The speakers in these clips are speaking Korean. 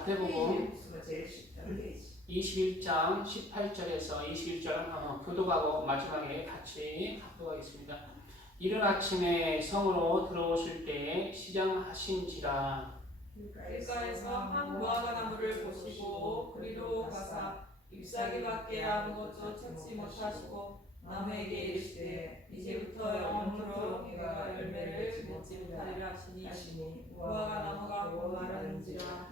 마태복음 21장 18절에서 21절 교독하고 마지막에 같이 합독하겠습니다. 이른 아침에 성으로 들어오실 때에 시장하신지라. 길가에서 한 무화과 나무를 보시고 그리로 가사 잎사귀 밖에 아무것도 찾지 못하시고 나무에게 이르시되 이제부터 영원토록 내가 열매를 맺지 못하리라 하시니 무화과 나무가 곧 마르는지라.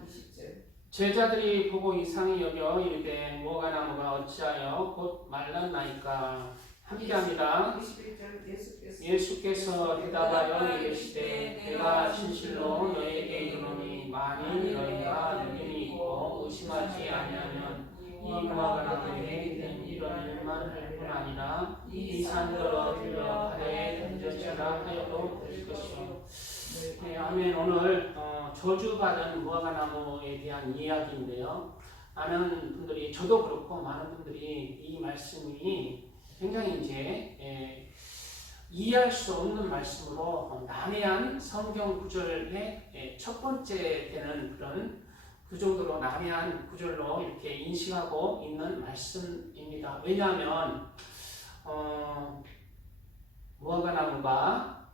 제자들이 보고 이상히 여겨 이르되 무화과 나무가 어찌하여 곧 말랐나이까. 함께합니다. 예수께서 대답하여 이르시되 내가 진실로 너희에게 이르노니 만일 너희가 믿음이 있고 의심하지 아니하면 이 무화과 나무에게 이런 일만 할 뿐 아니라 이 산더러 들려 바다에 던져지라 하여도 될 것이요. 네, 아멘. 오늘 저주받은 무화과 나무에 대한 이야기인데요. 많은 분들이, 저도 그렇고 많은 분들이 이 말씀이 굉장히 이제 이해할 수 없는 말씀으로 난해한 성경 구절의 첫 번째 되는 그런 그 정도로 난해한 구절로 이렇게 인식하고 있는 말씀입니다. 왜냐하면 무화과 나무가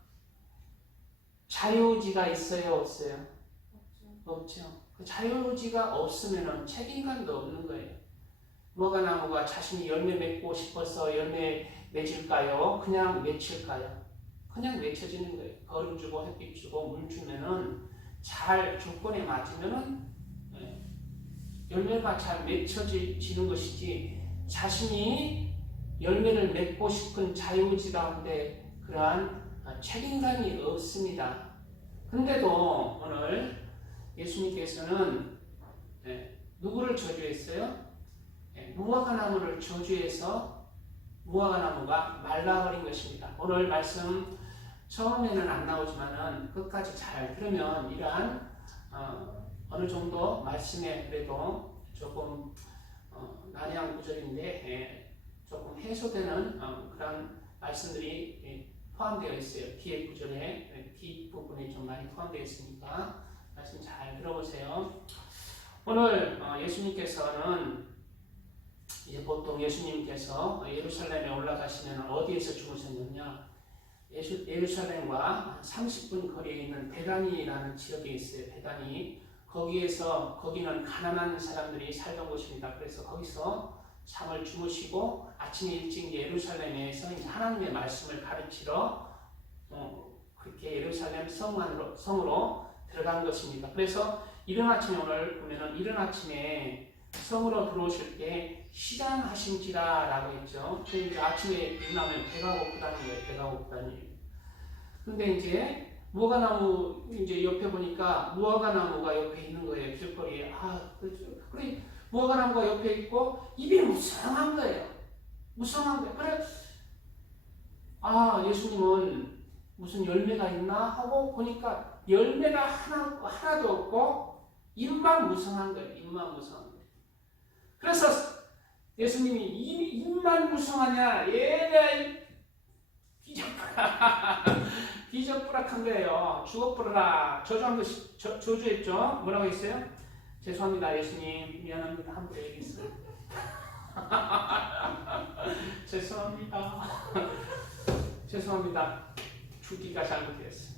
자유의지가 있어요, 없어요? 없죠. 그 자유의지가 없으면 책임감도 없는 거예요. 무화과 나무가 자신이 열매 맺고 싶어서 열매 맺을까요? 그냥 맺힐까요? 그냥 맺혀지는 거예요. 거름 주고 햇빛 주고 물 주면은 잘 조건에 맞으면은 열매가 잘 맺혀지는 것이지, 자신이 열매를 맺고 싶은 자유의지 가운데 그러한 책임감이 없습니다. 근데도 오늘 예수님께서는 누구를 저주했어요? 무화과 나무를 저주해서 무화과 나무가 말라버린 것입니다. 오늘 말씀 처음에는 안 나오지만은 끝까지 잘 들으면 이러한 어느 정도 말씀에 그래도 조금 난해한 구절인데 조금 해소되는 그런 말씀들이 포함되어 있어요. 뒤에 구절에 뒷부분에 좀 많이 포함되어 있으니까 말씀 잘 들어보세요. 오늘 예수님께서는 이제 보통 예수님께서 예루살렘에 올라가시면 어디에서 주무셨느냐? 예루살렘과 30분 거리에 있는 베다니라는 지역에 있어요. 베다니. 거기는 가난한 사람들이 살던 곳입니다. 그래서 거기서 잠을 주무시고 아침에 일찍 예루살렘에서 이제 하나님의 말씀을 가르치러 그렇게 예루살렘 성으로 들어간 것입니다. 그래서 이른 아침에 오늘 보면은 이른 아침에 성으로 들어오실 때 시장하신지라 라고 했죠. 이제 아침에 일어나면 배가 고프다는 거예요. 배가 고프다니. 근데 이제 무화과나무 이제 옆에 보니까 무화과나무가 옆에 있는 거예요. 길거리에. 그래 무화과나무가 옆에 있고 입이 무성한 거예요. 무성한 거예요. 그래 예수님은 무슨 열매가 있나 하고 보니까 열매가 하나도 없고 입만 무성한 거예요. 입만 무성한 거예요. 그래서 예수님이 입만 무성하냐? 얘가 비적부락한 거예요. 죽어버려라. 저주했죠. 뭐라고 했어요? 죄송합니다. 예수님 미안합니다. 함부로 얘기했어요. 죄송합니다. 죄송합니다. 죽기가 잘못되었어요.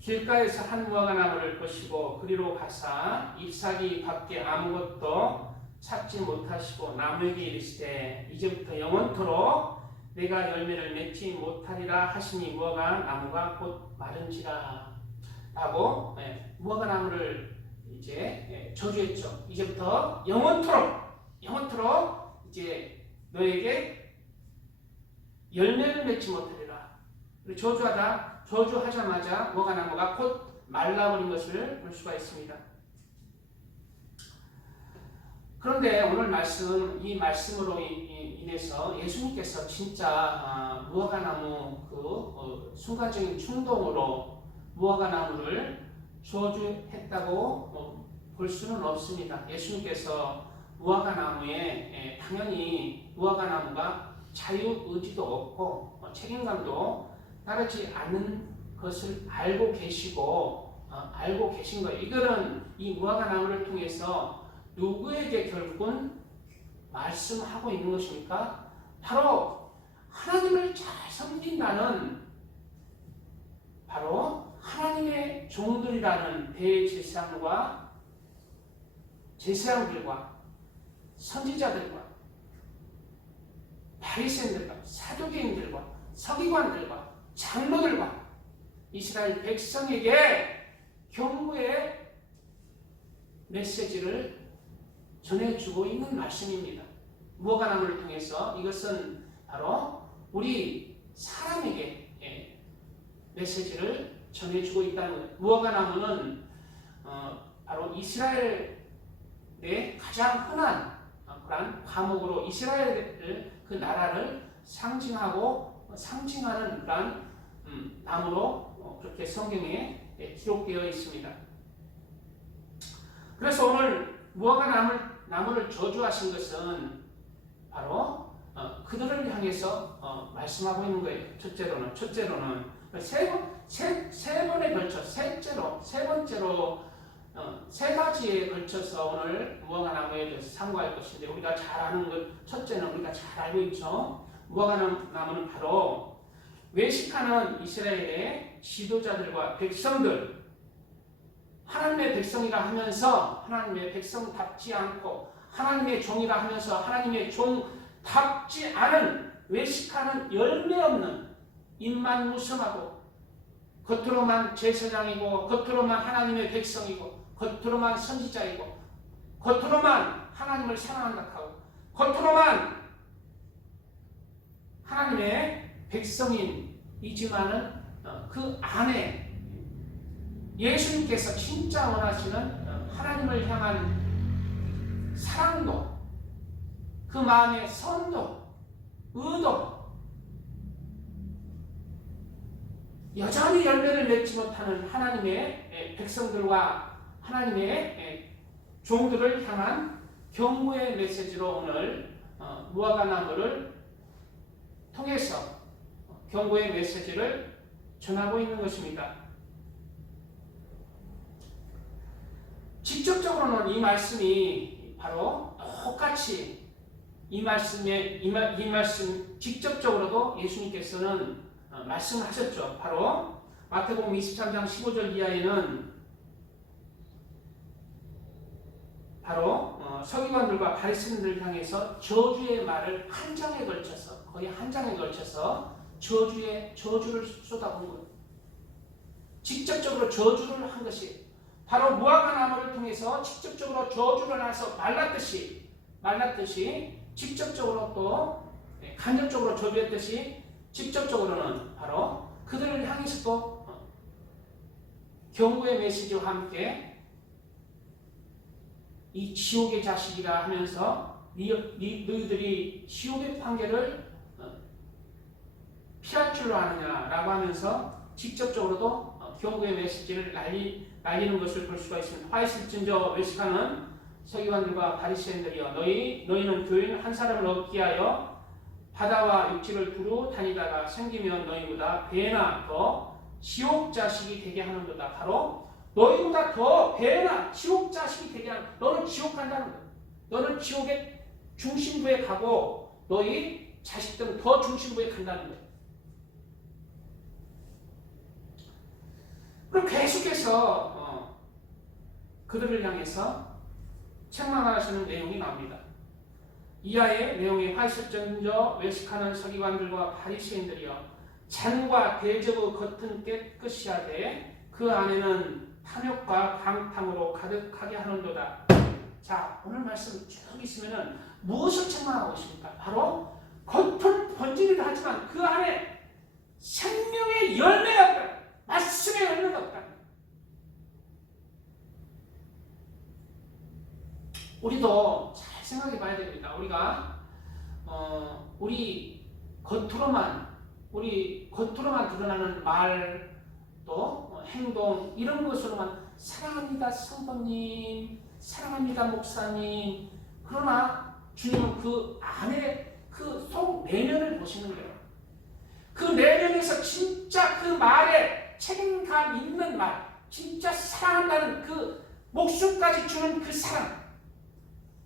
길가에서 한 무화과 나무를 보시고 그리로 가사 잎사귀 밖에 아무것도 찾지 못하시고 나무에게 이르시되 이제부터 영원토록 내가 열매를 맺지 못하리라 하시니 무화과 나무가 곧 마른지라 라고 무화과 나무를 이제 저주했죠. 이제부터 영원토록 이제 너에게 열매를 맺지 못하리라. 저주하자마자 무화과 나무가 곧 말라버린 것을 볼 수가 있습니다. 그런데 오늘 이 말씀으로 인해서 예수님께서 진짜 무화과나무 순간적인 충동으로 무화과나무를 저주했다고 볼 수는 없습니다. 예수님께서 무화과나무에 당연히 무화과나무가 자유의지도 없고 책임감도 따르지 않는 것을 알고 계시고 알고 계신 거예요. 이거는 이 무화과 나무를 통해서 누구에게 결국은 말씀하고 있는 것입니까? 바로 하나님을 잘 섬긴다는 바로 하나님의 종들이라는 대제사장과 제사장들과 선지자들과 바리새인들과 사두개인들과 서기관들과 장로들과 이스라엘 백성에게 경고의 메시지를 전해주고 있는 말씀입니다. 무화과 나무를 통해서 이것은 바로 우리 사람에게 메시지를 전해주고 있다는 거예요. 무화과 나무는 바로 이스라엘의 가장 흔한 그런 과목으로 이스라엘 그 나라를 상징하는 그런 나무로 그렇게 성경에 기록되어 있습니다. 그래서 오늘 무화과 나무를 저주하신 것은 바로 그들을 향해서 말씀하고 있는 거예요. 첫째로는 세 번에 걸쳐 세 번째로 세 가지에 걸쳐서 오늘 무화과 나무에 대해서 상고할 것인데 우리가 잘 아는 것 첫째는 우리가 잘 알고 있죠. 무화과 나무는 바로 외식하는 이스라엘의 지도자들과 백성들 하나님의 백성이라 하면서 하나님의 백성답지 않고 하나님의 종이라 하면서 하나님의 종답지 않은 외식하는 열매 없는 입만 무성하고 겉으로만 제사장이고 겉으로만 하나님의 백성이고 겉으로만 선지자이고 겉으로만 하나님을 사랑한다 하고 겉으로만 하나님의 백성인이지만은 그 안에 예수님께서 진짜 원하시는 하나님을 향한 사랑도 그 마음의 선도 의도 여전히 열매를 맺지 못하는 하나님의 백성들과 하나님의 종들을 향한 경고의 메시지로 오늘 무화과 나무를 통해서 경고의 메시지를 전하고 있는 것입니다. 직접적으로는 이 말씀이 바로 똑같이 이 말씀 직접적으로도 예수님께서는 말씀을 하셨죠. 바로 마태복음 23장 15절 이하에는 바로 서기관들과 바리새인들을 향해서 저주의 말을 한 장에 걸쳐서 거의 한 장에 걸쳐서 저주를 쏟아본 거예요. 직접적으로 저주를 한 것이 바로 무화과 나무를 통해서 직접적으로 저주를 나서 말랐듯이 직접적으로 또 간접적으로 저주했듯이 직접적으로는 바로 그들을 향해서도 경고의 메시지와 함께 이 지옥의 자식이라 하면서 너희들이 지옥의 판결을 피할 줄로 아느냐라고 하면서 직접적으로도 경고의 메시지를 날리는 것을 볼 수가 있습니다. 화이슬진저 외식하는 서기관들과 바리새인들이여 너희는 교인 한 사람을 얻기 위하여 바다와 육지를 두루 다니다가 생기면 너희보다 배나 더 지옥 자식이 되게 하는도다. 바로 너희보다 더 배나 지옥 자식이 되게 하는 너는 지옥 간다는 거야. 너는 지옥의 중심부에 가고 너희 자식들은 더 중심부에 간다는 거야. 그럼 계속해서 그들을 향해서 책망하시는 내용이 나옵니다. 이하의 내용이 화이슬전저 외식하는 서기관들과 바리새인들이여 잔과 대접의 겉은 깨끗이 하되 그 안에는 탐욕과 방탕으로 가득하게 하는도다. 자, 오늘 말씀 쭉 있으면은 무엇을 책망하고 있습니까? 바로 겉은 번지기도 하지만 그 안에 생명의 열매가 없다. 말씀의 열매가 없다. 우리도 잘 생각해 봐야 됩니다. 우리가 우리 겉으로만 드러나는 말 또 행동 이런 것으로만 사랑합니다 성도님, 사랑합니다 목사님. 그러나 주님은 그 안에 그 속 내면을 보시는 거예요. 그 내면에서 진짜 그 말에 책임감 있는 말, 진짜 사랑한다는 그 목숨까지 주는 그 사랑,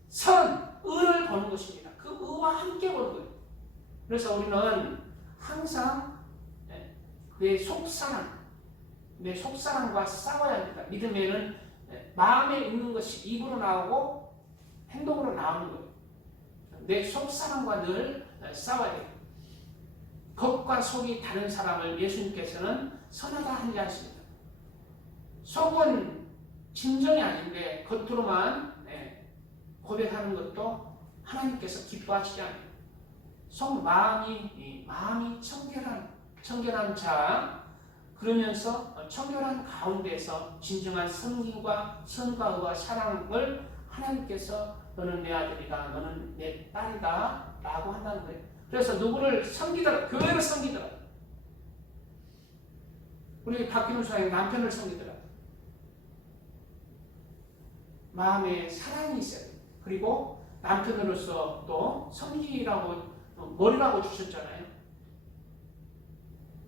선, 의를 보는 것입니다. 그 의와 함께 보는 거예요. 그래서 우리는 항상 그의 속사랑, 내 속사랑과 싸워야 합니다. 믿음에는 마음에 있는 것이 입으로 나오고 행동으로 나오는 거예요. 내 속사랑과 늘 싸워야 돼요. 겉과 속이 다른 사람을 예수님께서는 선하다 하지 않습니다. 속은 진정이 아닌데 겉으로만 고백하는 것도 하나님께서 기뻐하시지 않아요. 속 마음이 청결한 자, 그러면서 청결한 가운데서 진정한 섬김과 선과 의와 사랑을 하나님께서 너는 내 아들이다, 너는 내 딸이다 라고 한다는 거예요. 그래서 누구를 섬기더라, 교회를 섬기더라, 우리 박기훈 수사의 남편을 섬기더라, 마음에 사랑이 있어요. 그리고 남편으로서 또 섬기라고 머리라고 주셨잖아요.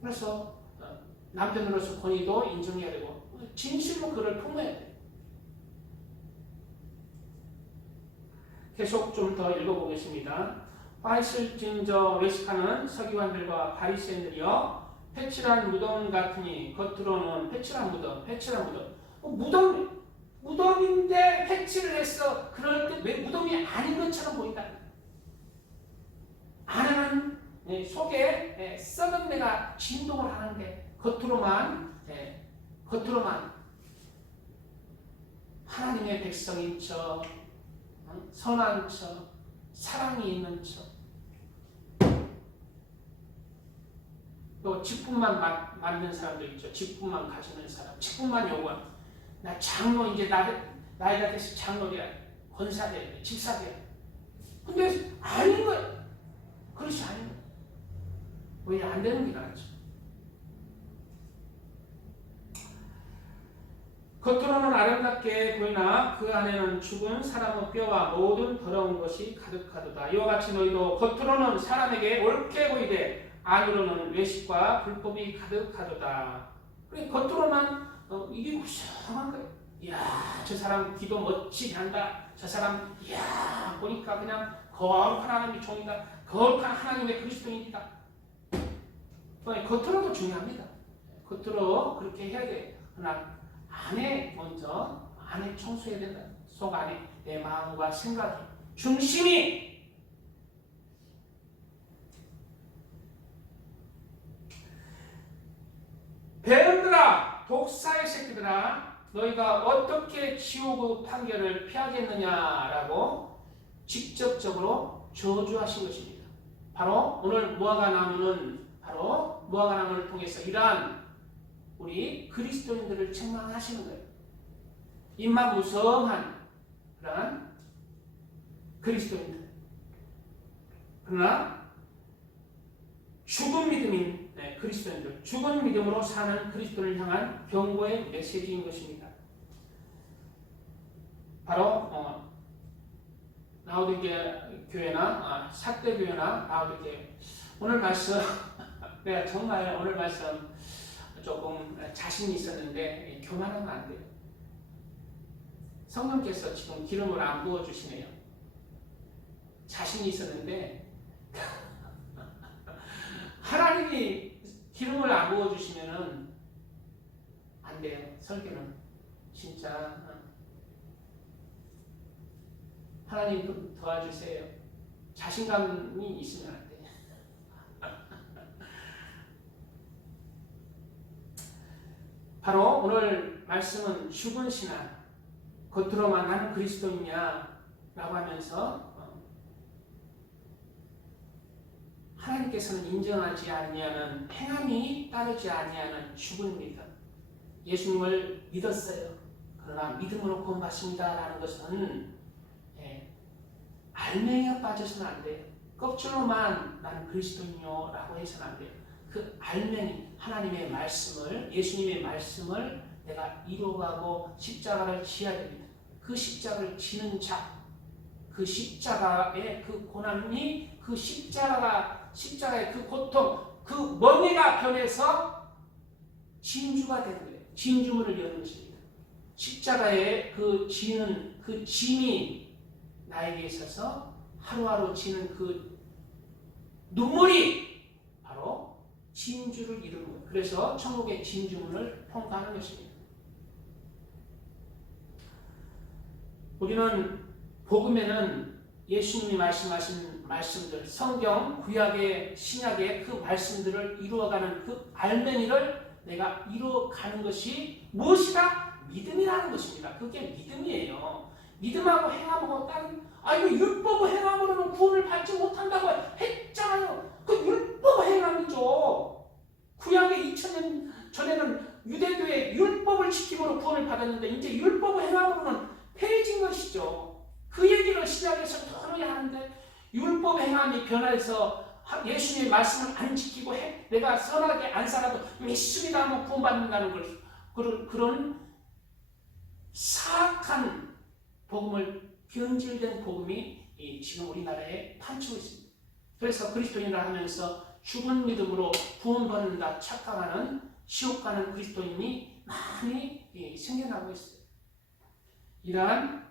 그래서 남편으로서 권위도 인정해야 되고 진실로 그를 품어야 돼요. 계속 좀 더 읽어보겠습니다. 파리새인저 외식하는 서기관들과 바리새인들이여, 회칠한 무덤 같으니 겉으로는 회칠한 무덤, 무덤인데 회칠을 했어. 그럴 때 왜 무덤이 아닌 것처럼 보인다. 안에는 속에 썩은 내가 진동을 하는데 겉으로만 하나님의 백성인 척, 선한 척, 사랑이 있는 척, 또 직분만 맞는 사람들 있죠. 직분만 가지는 사람, 직분만 요구하는. 나 장로, 이제 나이가 돼서 장로야, 권사돼야, 집사돼야. 근데 아닌 거야. 그것이 아닌 거야. 왜 안 되는 게 나았죠. 겉으로는 아름답게 보이나 그 안에는 죽은 사람의 뼈와 모든 더러운 것이 가득하도다. 이와 같이 너희도 겉으로는 사람에게 옳게 보이되 안으로는 외식과 불법이 가득하도다. 그래, 겉으로만 이게 무성한 거예요. 이야, 저 사람 기도 멋지게 한다. 저 사람, 이야, 보니까 그냥 거룩한 하나님의 종이다. 거룩한 하나님의 그리스도인이다. 겉으로도 중요합니다. 겉으로 그렇게 해야 돼요. 그러나 안에 먼저, 안에 청소해야 된다. 속 안에 내 마음과 생각이, 중심이. 배은들아, 독사의 새끼들아, 너희가 어떻게 지옥의 판결을 피하겠느냐라고 직접적으로 저주하신 것입니다. 바로 오늘 무화과나무는 바로 무화과나무를 통해서 이러한 우리 그리스도인들을 책망하시는 거예요. 입만 무성한 그러한 그리스도인들. 그러나 죽은 믿음인 그리스도인들, 죽은 믿음으로 사는 그리스도를 향한 경고의 메시지인 것입니다. 바로 라오디게 교회나 삿대 교회나 라오디게, 오늘 말씀 내가 정말 오늘 말씀 조금 자신이 있었는데 교만하면 안 돼요. 성령께서 지금 기름을 안 부어주시네요. 자신이 있었는데 하나님이 기름을 안 부어주시면은 안 돼요. 설교는 진짜 하나님 도와주세요. 자신감이 있으면 안 돼요. 바로 오늘 말씀은 죽은 신앙, 겉으로만 나는 그리스도이냐 라고 하면서 하나님께서는 인정하지 아니하는, 행함이 따르지 아니하는 죽은 믿음. 예수님을 믿었어요. 그러나 믿음으로 구원받습니다 라는 것은 알맹이가 빠져서는 안 돼요. 껍질로만 나는 그리스도인요 라고 해서는 안 돼요. 그 알맹이, 하나님의 말씀을, 예수님의 말씀을 내가 이루어가고 십자가를 지어야 됩니다. 그 십자가를 지는 자, 그 십자가의 그 고난이, 그 십자가의 그 고통, 그 멍에가 변해서 진주가 되는 거예요. 진주문을 여는 것입니다. 십자가의 그 지는 그 짐이 나에게 있어서 하루하루 지는 그 눈물이 바로 진주를 이루는 거예요. 그래서 천국의 진주문을 통과하는 것입니다. 우리는 복음에는 예수님이 말씀하신 말씀들, 성경, 구약의 신약의 그 말씀들을 이루어가는 그 알맹이를 내가 이루어가는 것이 무엇이다? 믿음이라는 것입니다. 그게 믿음이에요. 믿음하고 행함하고 다른, 이거 율법 행함으로는 구원을 받지 못한다고 했잖아요. 그 율법 행함이죠. 구약의 2000년 전에는 유대교의 율법을 지킴으로 구원을 받았는데 이제 율법 행함으로는 폐해진 것이죠. 그 얘기를 신약에서 도저히 하는데 율법 행함이 변화해서 예수님의 말씀을 안 지키고 내가 선하게 안 살아도 믿습니다 하면 구원받는다는 그런 사악한 복음을 변질된 복음이 지금 우리나라에 판치고 있습니다. 그래서 그리스도인이라 하면서 죽은 믿음으로 구원받는다 착각하는 지옥 가는 그리스도인이 많이 생겨나고 있어요. 이러한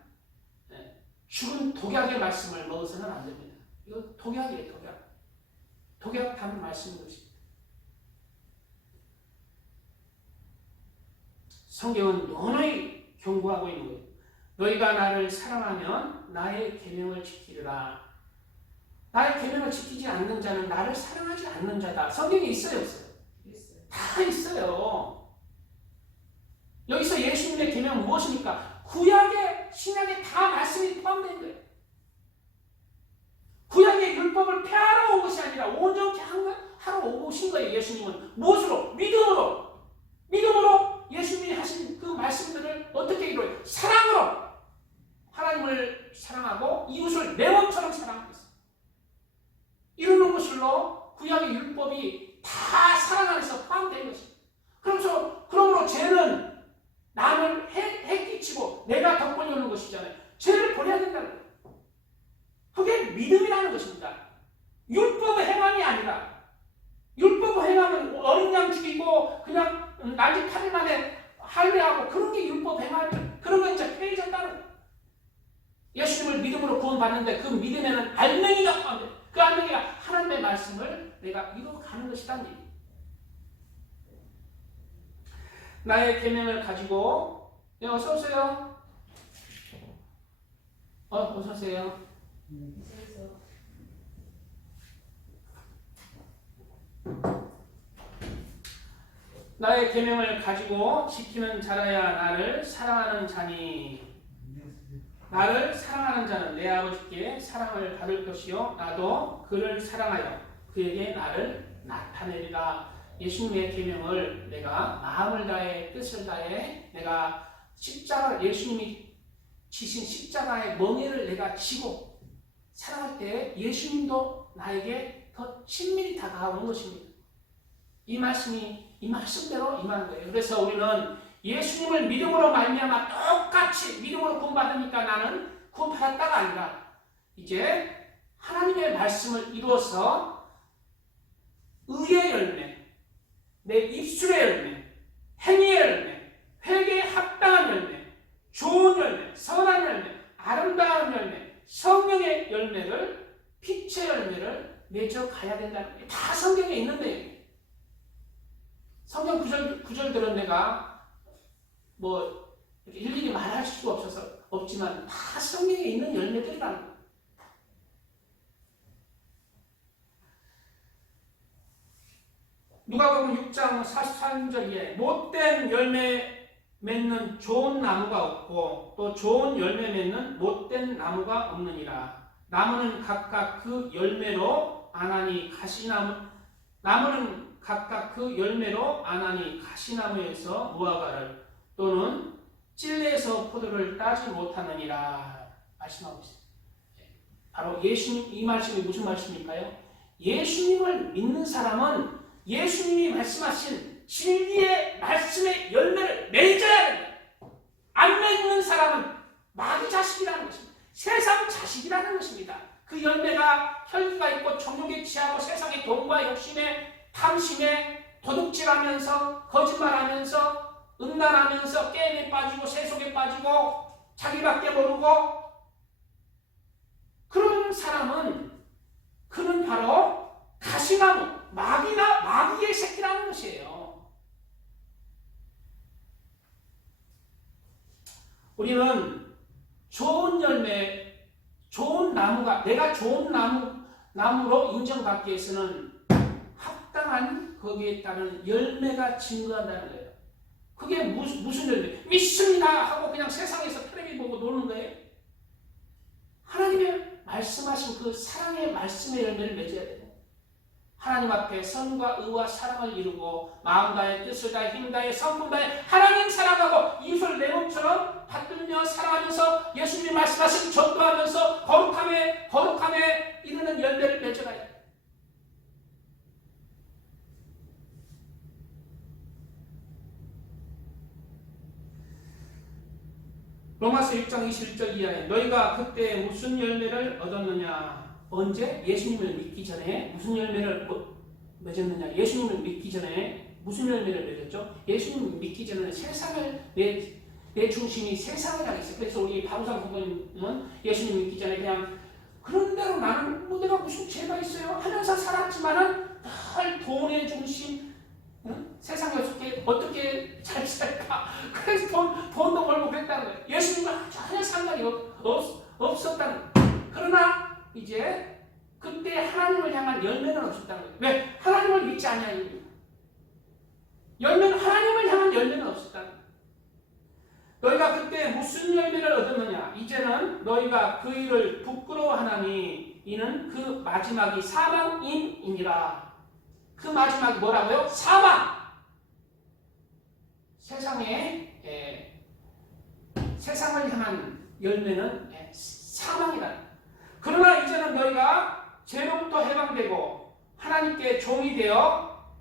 죽은 독약의 말씀을 먹어서는 안 됩니다. 이거 독약이에요, 독약. 독약 담은 말씀인 것입니다. 성경은 너무너무 경고하고 있는 거예요. 너희가 나를 사랑하면 나의 계명을 지키리라. 나의 계명을 지키지 않는 자는 나를 사랑하지 않는 자다. 성경에 있어요, 없어요? 있어요. 다 있어요. 여기서 예수님의 계명은 무엇입니까? 구약의 신약에 다 말씀이 포함된 거예요. 구약의 율법을 폐하러 온 것이 아니라 온전케 하러 오신 거예요. 예수님은 무엇으로? 믿음으로 예수님이 하신 그 말씀들을 어떻게 이루어요? 사랑으로 하나님을 사랑하고 이웃을 내 몸처럼 사랑하고 있어요. 이루는 것으로 구약의 율법이 다 사랑 안에서 포함된 것입니다. 그러므로 죄는 남을 해끼치고 내가 덕분이 오는 것이잖아요. 죄를 버려야 된다는 거예요. 그게 믿음이라는 것입니다. 율법 행함이 아니라 율법 행함은 어린 양 죽이고 그냥 날개 8일 만에 할례하고 그런 게 율법 행함이에요. 그런 건 이제 폐해졌다는 거예요. 예수님을 믿음으로 구원받는데 그 믿음에는 알맹이가 포함돼요. 그 알맹이가 하나님의 말씀을 내가 이루어가는 것이란 얘기예요. 나의 계명을 가지고 어서 오세요. 어서 오세요. 나의 계명을 가지고 지키는 자라야 나를 사랑하는 자니 나를 사랑하는 자는 내 아버지께 사랑을 받을 것이요 나도 그를 사랑하여 그에게 나를 나타내리라. 예수님의 계명을 내가 마음을 다해 뜻을 다해 내가 예수님이 지신 십자가의 멍에를 내가 지고 살아갈 때 예수님도 나에게 더 친밀히 다가오는 것입니다. 이 말씀대로 임하는 거예요. 그래서 우리는 예수님을 믿음으로 말미암아 똑같이 믿음으로 구원받으니까 나는 구원받았다가 아니라 이제 하나님의 말씀을 이루어서 의의 열매, 내 입술의 열매, 행위의 열매, 회개에 합당한 열매, 좋은 열매, 선한 열매, 아름다운 열매, 성령의 열매를, 빛의 열매를 맺어가야 된다는 거예요. 다 성경에 있는데 성경 구절들은 내가 일일이 말할 수가 없지만 다 성경에 있는 열매들이라는 거예요. 누가복음 6장 43절에 못된 열매 맺는 좋은 나무가 없고 또 좋은 열매 맺는 못된 나무가 없느니라. 나무는 각각 그 열매로 아나니 가시나무에서 무화과를 또는 찔레에서 포도를 따지 못하느니라 말씀하고 있습니다. 바로 예수님, 이 말씀이 무슨 말씀일까요? 예수님을 믿는 사람은 예수님이 말씀하신 진리의 말씀의 열매를 맺어야 됩니다. 안 맺는 사람은 마귀 자식이라는 것입니다. 세상 자식이라는 것입니다. 그 열매가 혈기가 있고 정욕에 취하고 세상의 돈과 욕심에 탐심에 도둑질하면서 거짓말하면서 음란하면서 게임에 빠지고 세속에 빠지고 자기밖에 모르고 그런 사람은 그는 바로 가시나무, 마귀의 새끼라는 것이에요. 우리는 좋은 열매, 좋은 나무가, 내가 좋은 나무로 인정받기 위해서는 합당한 거기에 따른 열매가 증거한다는 거예요. 그게 무슨 열매? 믿습니다 하고 그냥 세상에서 텔레비 보고 노는 거예요. 하나님의 말씀하신 그 사랑의 말씀의 열매를 맺어야 돼요. 하나님 앞에 선과 의와 사랑을 이루고 마음 다해 뜻을 다해 힘 다해 성품 다해 하나님 사랑하고 이웃을 내 몸처럼 받들며 사랑하면서 예수님이 말씀하신 전도하면서 거룩함에 이르는 열매를 맺어가야 돼요. 로마서 1장 21절 이하에 너희가 그때 무슨 열매를 얻었느냐? 언제? 예수님을 믿기 전에 무슨 열매를 맺었느냐? 예수님을 믿기 전에 무슨 열매를 맺었죠? 예수님을 믿기 전에 세상을 내 중심이 세상을 향했어요. 그래서 우리 바로상 부모님은 예수님 믿기 전에 그냥 그런 대로 나는 뭐 내가 무슨 죄가 있어요? 하면서 살았지만은 늘 돈의 중심, 세상에 어떻게 잘 살까? 그래서 돈도 벌고 그랬다는 거예요. 예수님과 전혀 상관이 없었다는 거예요. 그러나 이제 그때 하나님을 향한 열매는 없었다는 거예요. 왜? 하나님을 믿지 아니하니까. 하나님을 향한 열매는 없었다는 거예요. 너희가 그때 무슨 열매를 얻었느냐? 이제는 너희가 그 일을 부끄러워하나니 이는 그 마지막이 사망이니라. 그 마지막이 뭐라고요? 사망! 세상을 향한 열매는 사망이다. 그러나 이제는 너희가 죄로부터 해방되고 하나님께 종이 되어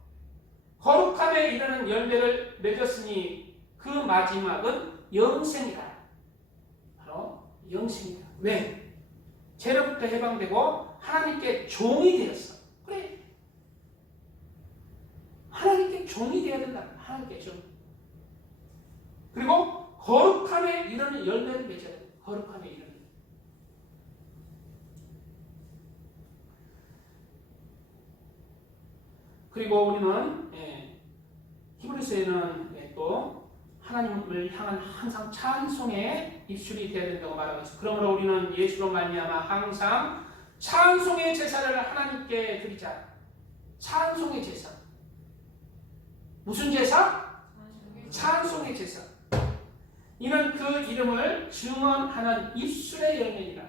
거룩함에 이르는 열매를 맺었으니 그 마지막은 영생이다. 바로 영생이다. 왜? 죄로부터 해방되고 하나님께 종이 되었어. 그래. 하나님께 종이 되어야 된다. 하나님께 종. 그리고 거룩함에 이르는 열매를 맺어야 돼. 거룩함에 이르는. 그리고 우리는 히브리서에는 또 하나님을 향한 항상 찬송의 입술이 되어야 된다고 말하고 있습니다. 그러므로 우리는 예수로 말미암아 항상 찬송의 제사를 하나님께 드리자. 찬송의 제사. 무슨 제사? 찬송의 제사. 이는 그 이름을 증언하는 입술의 열매니라.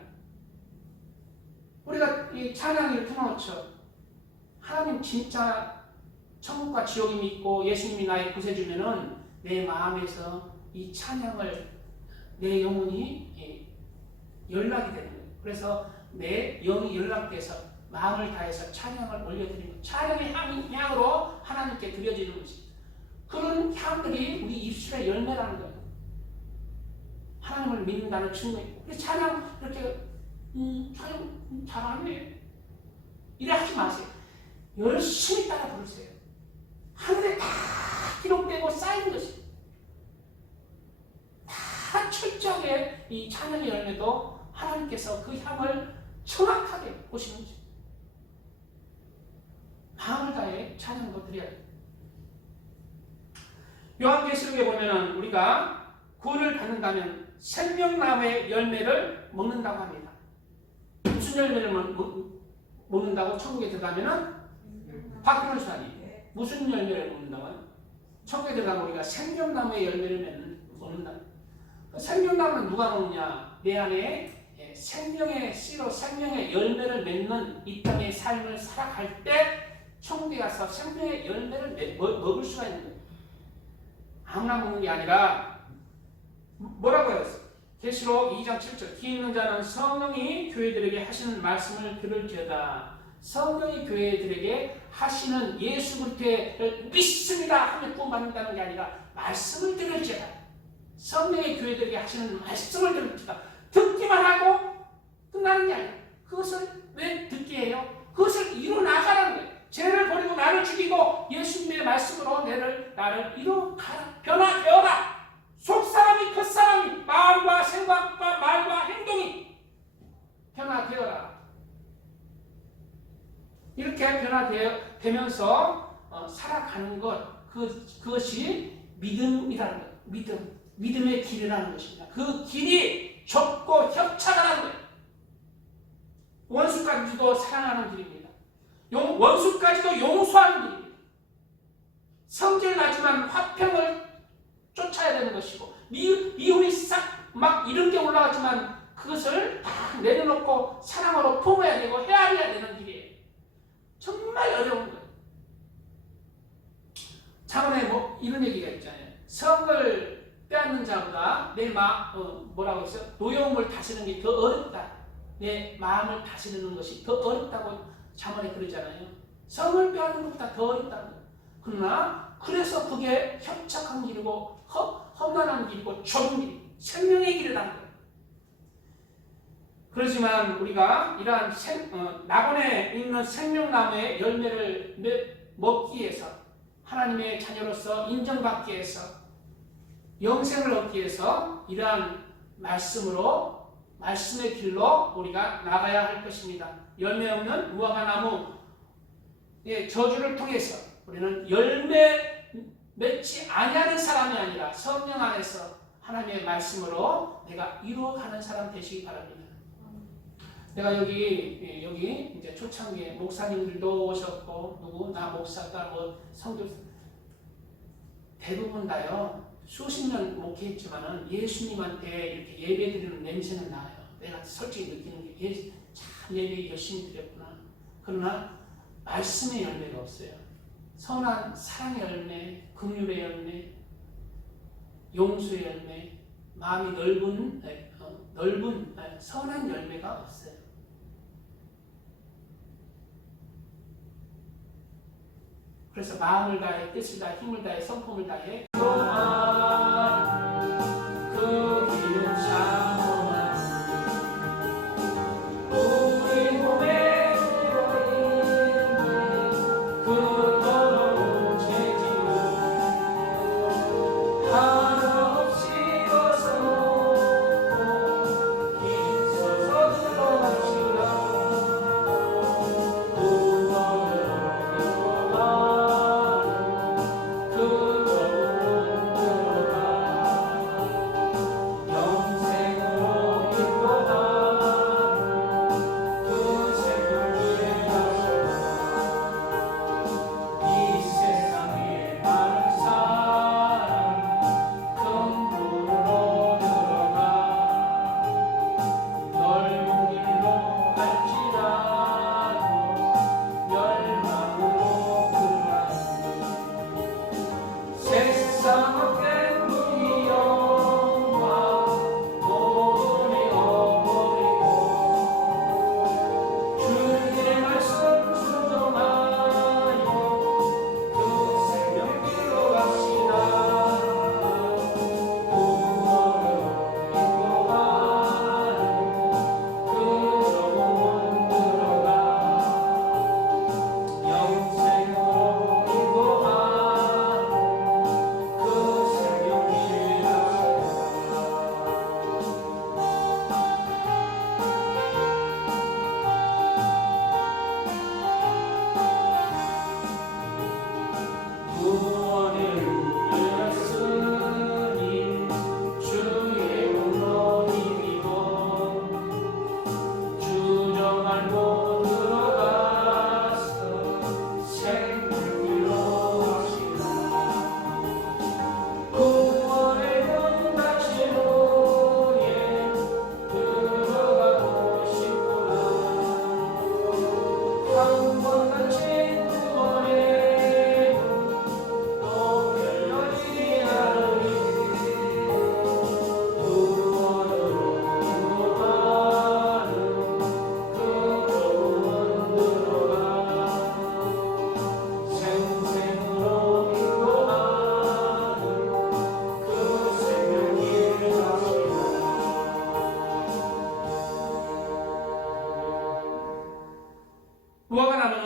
우리가 이 찬양을 틀어놓죠. 하나님 진짜 천국과 지옥이 믿고 예수님이 나의 구세주면은 내 마음에서 이 찬양을 내 영혼이 연락이 되는 거예요. 그래서 내 영이 연락돼서 마음을 다해서 찬양을 올려드리는 거예요. 찬양의 향으로 하나님께 드려지는 것입니다. 그런 향들이 우리 입술의 열매라는 거예요. 하나님을 믿는다는 증거이고. 그래서 찬양 이렇게 찬양 잘하네 이래 하지 마세요. 열심히 따라 부르세요. 하늘에 다 기록되고 쌓인 것이 다 철저하게 이 찬양의 열매도 하나님께서 그 향을 정확하게 보시는 거죠. 마음을 다해 찬양도 드려야 돼요. 요한계시록에 보면은 우리가 구원을 받는다면 생명나무의 열매를 먹는다고 합니다. 무슨 열매를 먹는다고 천국에 들어가면은 박근혜 수사님 무슨 열매를 먹는다고요? 천국에 들어가면 우리가 생명나무의 열매를 먹는다. 생명나무는 누가 먹느냐? 내 안에 생명의 씨로 생명의 열매를 맺는 이 땅의 삶을 살아갈 때 천국에 가서 생명의 열매를 먹을 수가 있는 거예요. 아무나 먹는 게 아니라 뭐라고 했어요? 계시록 2장 7절 귀 있는 자는 성령이 교회들에게 하시는 말씀을 들을지어다. 성령이 교회들에게 하시는 예수 그리스도를 믿습니다 하면 구원받는다는 게 아니라 말씀을 들을지어다. 성령의 교회들에게 하시는 말씀을 들을지어다. 듣기만 하고 끝나는 게 아니라 그것을 왜 듣게 해요? 그것을 이루어나가라는 거예요. 죄를 버리고 나를 죽이고 예수님의 말씀으로 나를 이루어 변화되어라. 속사람이 겉사람이 마음과 생각과 말과 행동이 변화되어라. 이렇게 변화되면서 살아가는 그것이 믿음이라는 것, 믿음의 길이라는 것입니다. 그 길이 좁고 협착하는 거예요. 원수까지도 사랑하는 길입니다. 원수까지도 용서하는 길입니다. 성질나지만 화평을 쫓아야 되는 것이고, 미움이 싹 막 이런 게 올라가지만 그것을 다 내려놓고 사랑으로 품어야 되고 헤아려야 되는 길이에요. 정말 어려운 거예요. 차원에 이런 얘기가 있잖아요. 성을 빼앗는 자보다 내 뭐라고 했어요? 노여움을 다스리는 게 더 어렵다. 내 마음을 다스리는 것이 더 어렵다고 자문에 그러잖아요. 성을 빼앗는 것보다 더 어렵다는 거예요. 그러나 그래서 그게 협착한 길이고 험난한 길이고 좁은 길, 생명의 길이라는 거예요. 그렇지만 우리가 이러한 낙원에 있는 생명나무의 열매를 먹기 위해서, 하나님의 자녀로서 인정받기 위해서, 영생을 얻기 위해서 이러한 말씀의 길로 우리가 나가야 할 것입니다. 열매 없는 무화과 나무의 저주를 통해서 우리는 열매 맺지 아니하는 사람이 아니라 성령 안에서 하나님의 말씀으로 내가 이루어가는 사람 되시기 바랍니다. 내가 여기 이제 초창기에 목사님들도 오셨고, 나 목사가 성도 대부분 다요. 수십 년 목회했지만은 예수님한테 이렇게 예배드리는 냄새는 나요. 내가 솔직히 느끼는 게 참 예배 열심히 드렸구나. 그러나 말씀의 열매가 없어요. 선한 사랑의 열매, 긍휼의 열매, 용서의 열매, 마음이 넓은 선한 열매가 없어요. 그래서 마음을 다해, 뜻을 다해, 힘을 다해, 성품을 다해 그 길은 참고만 우리 몸에 들어있는 그 더러운 죄지을 한없이 벗어놓고 힘써서 들어갑시다. 그 너를 믿고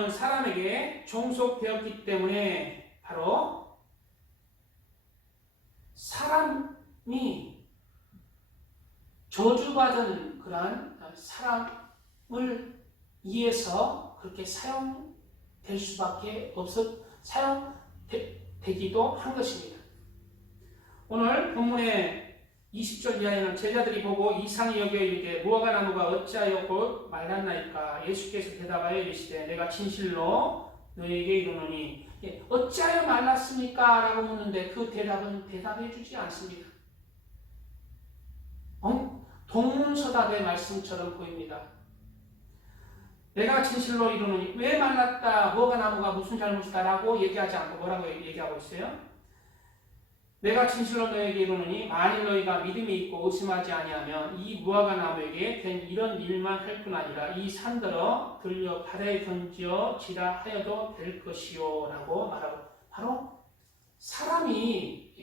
무화과나무는 사람에게 종속되었기 때문에 바로 사람이 저주받은 그러한 사람을 위해서 그렇게 사용될 수밖에 사용되기도 한 것입니다. 오늘 본문의 20절 이하에는 제자들이 보고 이상히 여겨 이르되 무화과나무가 어찌하여 곧 말랐나이까. 예수께서 대답하여 이르시되 내가 진실로 너에게 이르노니. 어찌하여 말랐습니까? 라고 묻는데 그 대답은 대답해 주지 않습니다. 동문서답의 말씀처럼 보입니다. 내가 진실로 이르노니. 왜 말랐다, 무화과나무가 무슨 잘못이다 라고 얘기하지 않고 뭐라고 얘기하고 있어요? 내가 진실로 너에게 이르노니 만일 너희가 믿음이 있고 의심하지 아니하면 이 무화과나무에게 된 이런 일만 할 뿐 아니라 이 산들어 들려 바다에 던지어지라 하여도 될 것이요 라고 말하고, 바로 사람이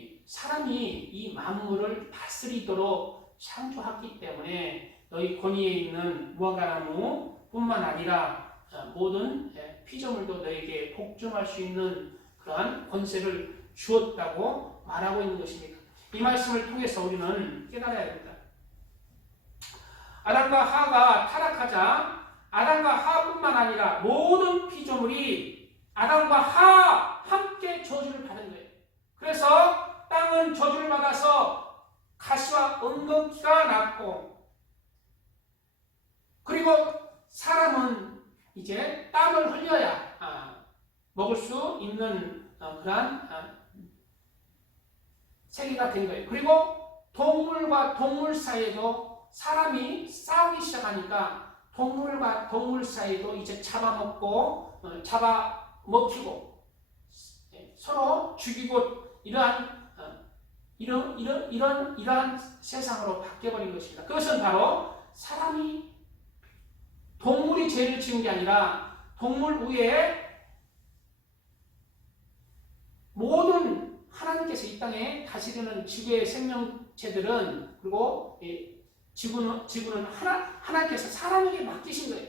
이 만물을 다스리도록 창조했기 때문에 너희 권위에 있는 무화과나무뿐만 아니라 모든 피조물도 너에게 복종할 수 있는 그러한 권세를 주었다고 말하고 있는 것입니다. 이 말씀을 통해서 우리는 깨달아야 됩니다. 아담과 하가 타락하자 아담과 하뿐만 아니라 모든 피조물이 아담과 하 함께 저주를 받은 거예요. 그래서 땅은 저주를 받아서 가시와 은근기가 났고, 그리고 사람은 이제 땀을 흘려야 먹을 수 있는 그러한 세계가 된 거예요. 그리고 동물과 동물 사이에도 사람이 싸우기 시작하니까 동물과 동물 사이에도 이제 잡아먹고 잡아먹히고 서로 죽이고 이러한 세상으로 바뀌어버린 것입니다. 그것은 바로 사람이 동물이 죄를 지은 게 아니라 동물 위에 모든 하나님께서 이 땅에 다스리는 지구의 생명체들은, 그리고 지구는 하나님께서 사람에게 맡기신 거예요.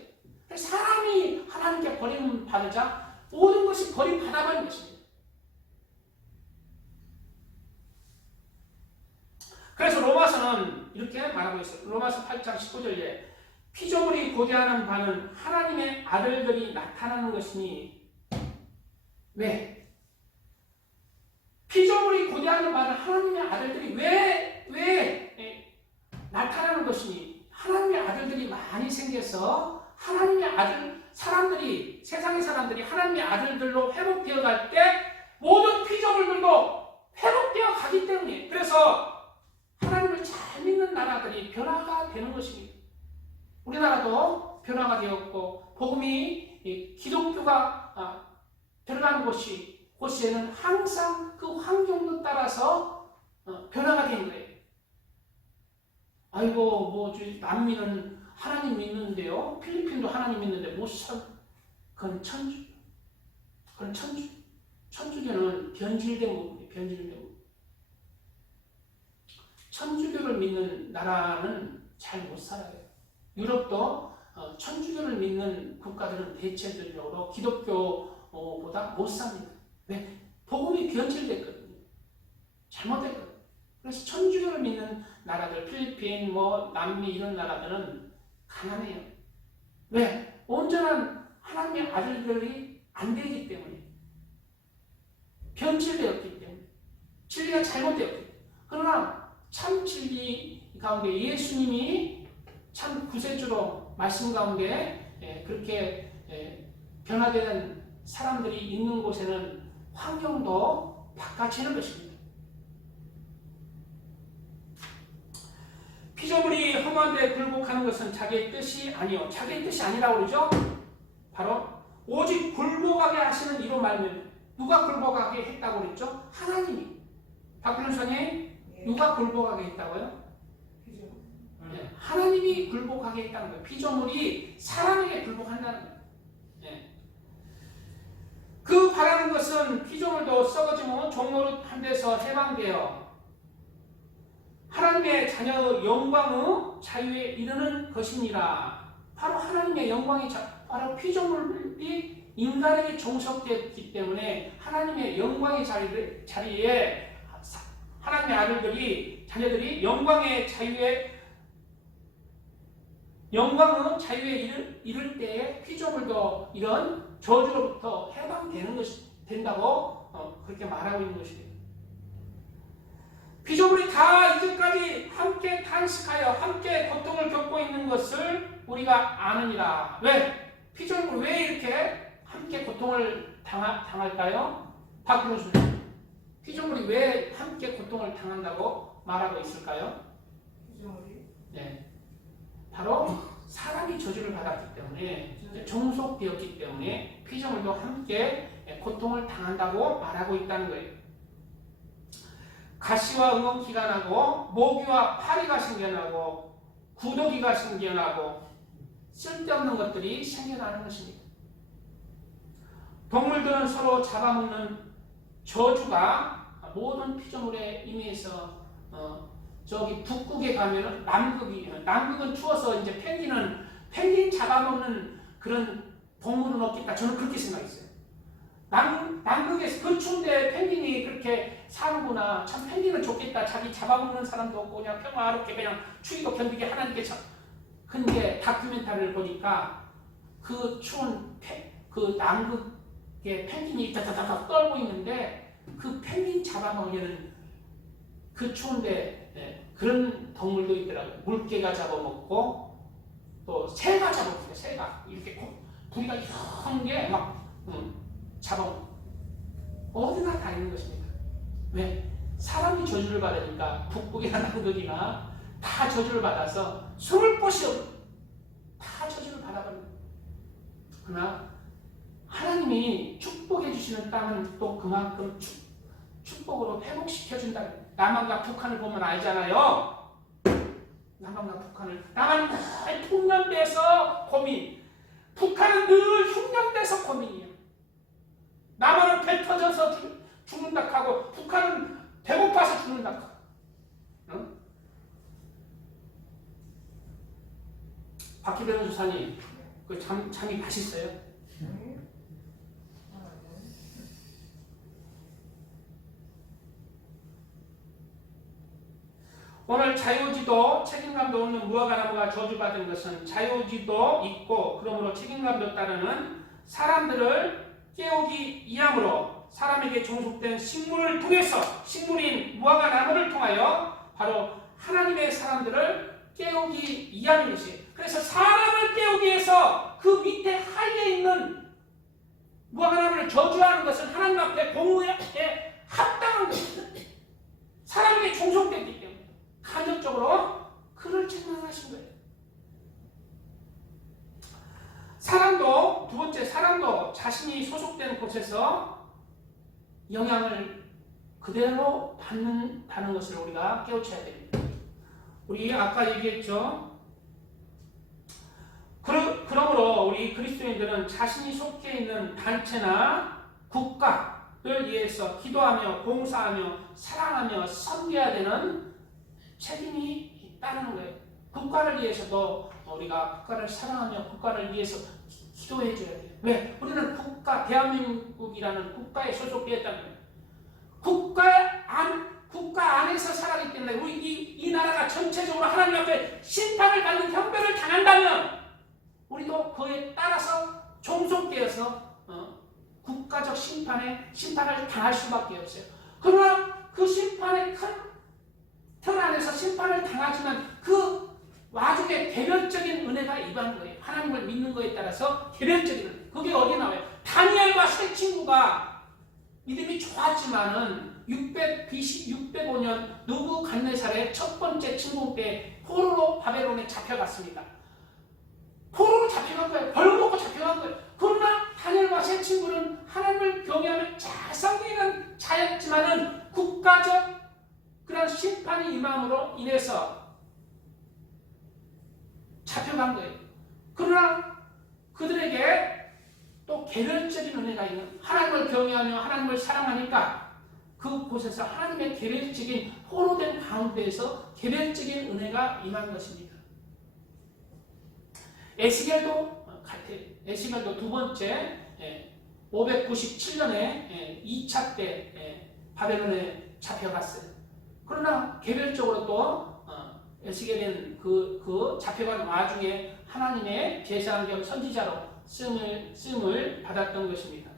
사람이 하나님께 버림받으자 모든 것이 버림받아버린 것입니다. 그래서 로마서는 이렇게 말하고 있어요. 로마서 8장 19절에 피조물이 고대하는 바는 하나님의 아들들이 나타나는 것이니. 왜? 피조물이 고대하는 바는 하나님의 아들들이 왜 나타나는 것이니, 하나님의 아들들이 많이 생겨서 하나님의 아들 사람들이, 세상의 사람들이 하나님의 아들들로 회복되어 갈 때 모든 피조물들도 회복되어 가기 때문에, 그래서 하나님을 잘 믿는 나라들이 변화가 되는 것입니다. 우리나라도 변화가 되었고, 복음이 기독교가 들어간 곳에는 항상 그 환경도 따라서 변화가 된 거예요. 아이고, 남미는 하나님 믿는데요, 필리핀도 하나님 믿는데 못 살, 그건 천주교는 변질된 부분이에요. 변질된 부분. 천주교를 믿는 나라는 잘 못 살아요. 유럽도 천주교를 믿는 국가들은 대체적으로 기독교보다 못 삽니다. 왜? 복음이 변질됐거든요. 잘못됐거든요. 그래서 천주교를 믿는 나라들, 필리핀, 남미 이런 나라들은 가난해요. 왜? 온전한 하나님의 아들들이 안 되기 때문에. 변질되었기 때문에. 진리가 잘못되었기 때문에. 그러나 참 진리 가운데 예수님이 참 구세주로 말씀 가운데 그렇게 변화되는 사람들이 있는 곳에는 환경도 바꿔지는 것입니다. 피조물이 허무한데 굴복하는 것은 자기의 뜻이 아니요. 자기의 뜻이 아니라고 그러죠? 바로 오직 굴복하게 하시는 이로 말미암아. 누가 굴복하게 했다고 그랬죠? 하나님이. 박근선이 누가 굴복하게 했다고요? 네, 하나님이 굴복하게 했다는 거예요. 피조물이 사람에게 굴복한다는 거예요. 네. 그 바라는 것은 피조물도 썩어지면 종노릇한 데서 해방되어 하나님의 자녀의 영광의 자유에 이르는 것입니다. 바로 하나님의 영광이 바로 피조물이 인간에게 종속되었기 때문에 하나님의 영광의 자리에 하나님의 자녀들이 영광은 자유에 이를 때에 피조물도 이런 저주로부터 된다고 그렇게 말하고 있는 것입니다. 피조물이 다 이제까지 함께 탄식하여 함께 고통을 겪고 있는 것을 우리가 아느니라. 왜? 피조물이 왜 이렇게 함께 고통을 당할까요? 박근수 피조물이 왜 함께 고통을 당한다고 말하고 있을까요? 네. 바로 사람이 저주를 받았기 때문에 종속되었기 때문에 피조물도 함께 고통을 당한다고 말하고 있다는 거예요. 가시와 응어기가 나고 모기와 파리가 생겨나고 구더기가 생겨나고 쓸데없는 것들이 생겨나는 것입니다. 동물들은 서로 잡아먹는 저주가 모든 피조물에 임해서 저기 북극에 가면은 남극은 추워서 이제 펭귄 잡아먹는 그런 동물은 없겠다. 저는 그렇게 생각했어요. 남극에서 그 추운데 펭귄이 그렇게 사는구나. 참 펭귄은 좋겠다. 자기 잡아먹는 사람도 없고 그냥 평화롭게 그냥 추위도 견디게 하나님께 근데 다큐멘터리를 보니까 그 추운 그 남극에 펭귄이 다다다닥 떨고 있는데 그 펭귄 잡아먹는 그 추운데 그런 동물도 있더라고요. 물개가 잡아먹고 또 새가 잡아먹어요. 새가 이렇게 부리가 큰 게 막 잡아먹고 어디나 다 있는 것입니다. 왜? 사람이 저주를 받으니까 북극이나 남극이나 다 저주를 받아서 숨을 곳이 없고 다 저주를 받아버립니다. 그러나 하나님이 축복해 주시는 땅은 또 그만큼 축복으로 회복시켜준다. 남한과 북한을 보면 알잖아요. 남한과 북한을 남한은 늘 풍년돼서 고민, 북한은 늘 흉년돼서 고민이에요. 남한은 배 터져서 죽는다 하고 북한은 배고파서 죽는다 하고. 응? 박희병 주사님, 그 잠이 맛있어요? 오늘 자유지도 책임감도 없는 무화과나무가 저주받은 것은 자유지도 있고 그러므로 책임감도 따르는 사람들을 깨우기 위함으로 사람에게 종속된 식물을 통해서 식물인 무화과나무를 통하여 바로 하나님의 사람들을 깨우기 위함인 것이. 그래서 사람을 깨우기 위해서 그 밑에 하에 있는 무화과나무를 저주하는 것은 하나님 앞에 공의에 합당한 것입니다. 사람에게 종속됐기 때문에 간접적으로 그를 책망하신 거예요. 두 번째 사람도 자신이 소속된 곳에서 영향을 그대로 받는다는 것을 우리가 깨우쳐야 됩니다. 우리 아까 얘기했죠. 그러므로 우리 그리스도인들은 자신이 속해 있는 단체나 국가를 위해서 기도하며 봉사하며 사랑하며 섬겨야 되는 책임이 있다는 거예요. 국가를 위해서도 우리가 국가를 사랑하며 국가를 위해서 기도해 줘야 돼요. 왜? 우리는 대한민국이라는 국가에 소속되어 있다는 거예요. 국가 안에서 살아가기 때문에 이 나라가 전체적으로 하나님 앞에 심판을 받는 형벌을 당한다면 우리도 그에 따라서 종속되어서 국가적 심판을 당할 수밖에 없어요. 그러나 그 심판의 큰 틀 안에서 심판을 당하지만 그 와중에 개별적인 은혜가 임한 거예요. 하나님을 믿는 거에 따라서 개별적인 은혜. 그게 어디 나와요? 다니엘과 세 친구가 믿음이 좋았지만은 605년 느부갓네살의 첫 번째 침공 때 포로로 바벨론에 잡혀갔습니다. 포로로 잡혀간 거예요. 벌먹고 잡혀간 거예요. 그러나 다니엘과 세 친구는 하나님을 경외하며 잘 섬기는 자였지만은 국가적 그런 심판이 임함으로 인해서 잡혀간 거예요. 그러나 그들에게 또 개별적인 은혜가 있는 하나님을 경외하며 하나님을 사랑하니까 그곳에서 하나님의 개별적인 포로된 가운데에서 개별적인 은혜가 임한 것입니다. 에스겔도 같아요. 에스겔도 두 번째 597년에 2차 때 바벨론에 잡혀갔어요. 그러나 개별적으로 또 에스겔은 그 잡혀간 와중에 하나님의 제사장 선지자로 쓰임을 받았던 것입니다.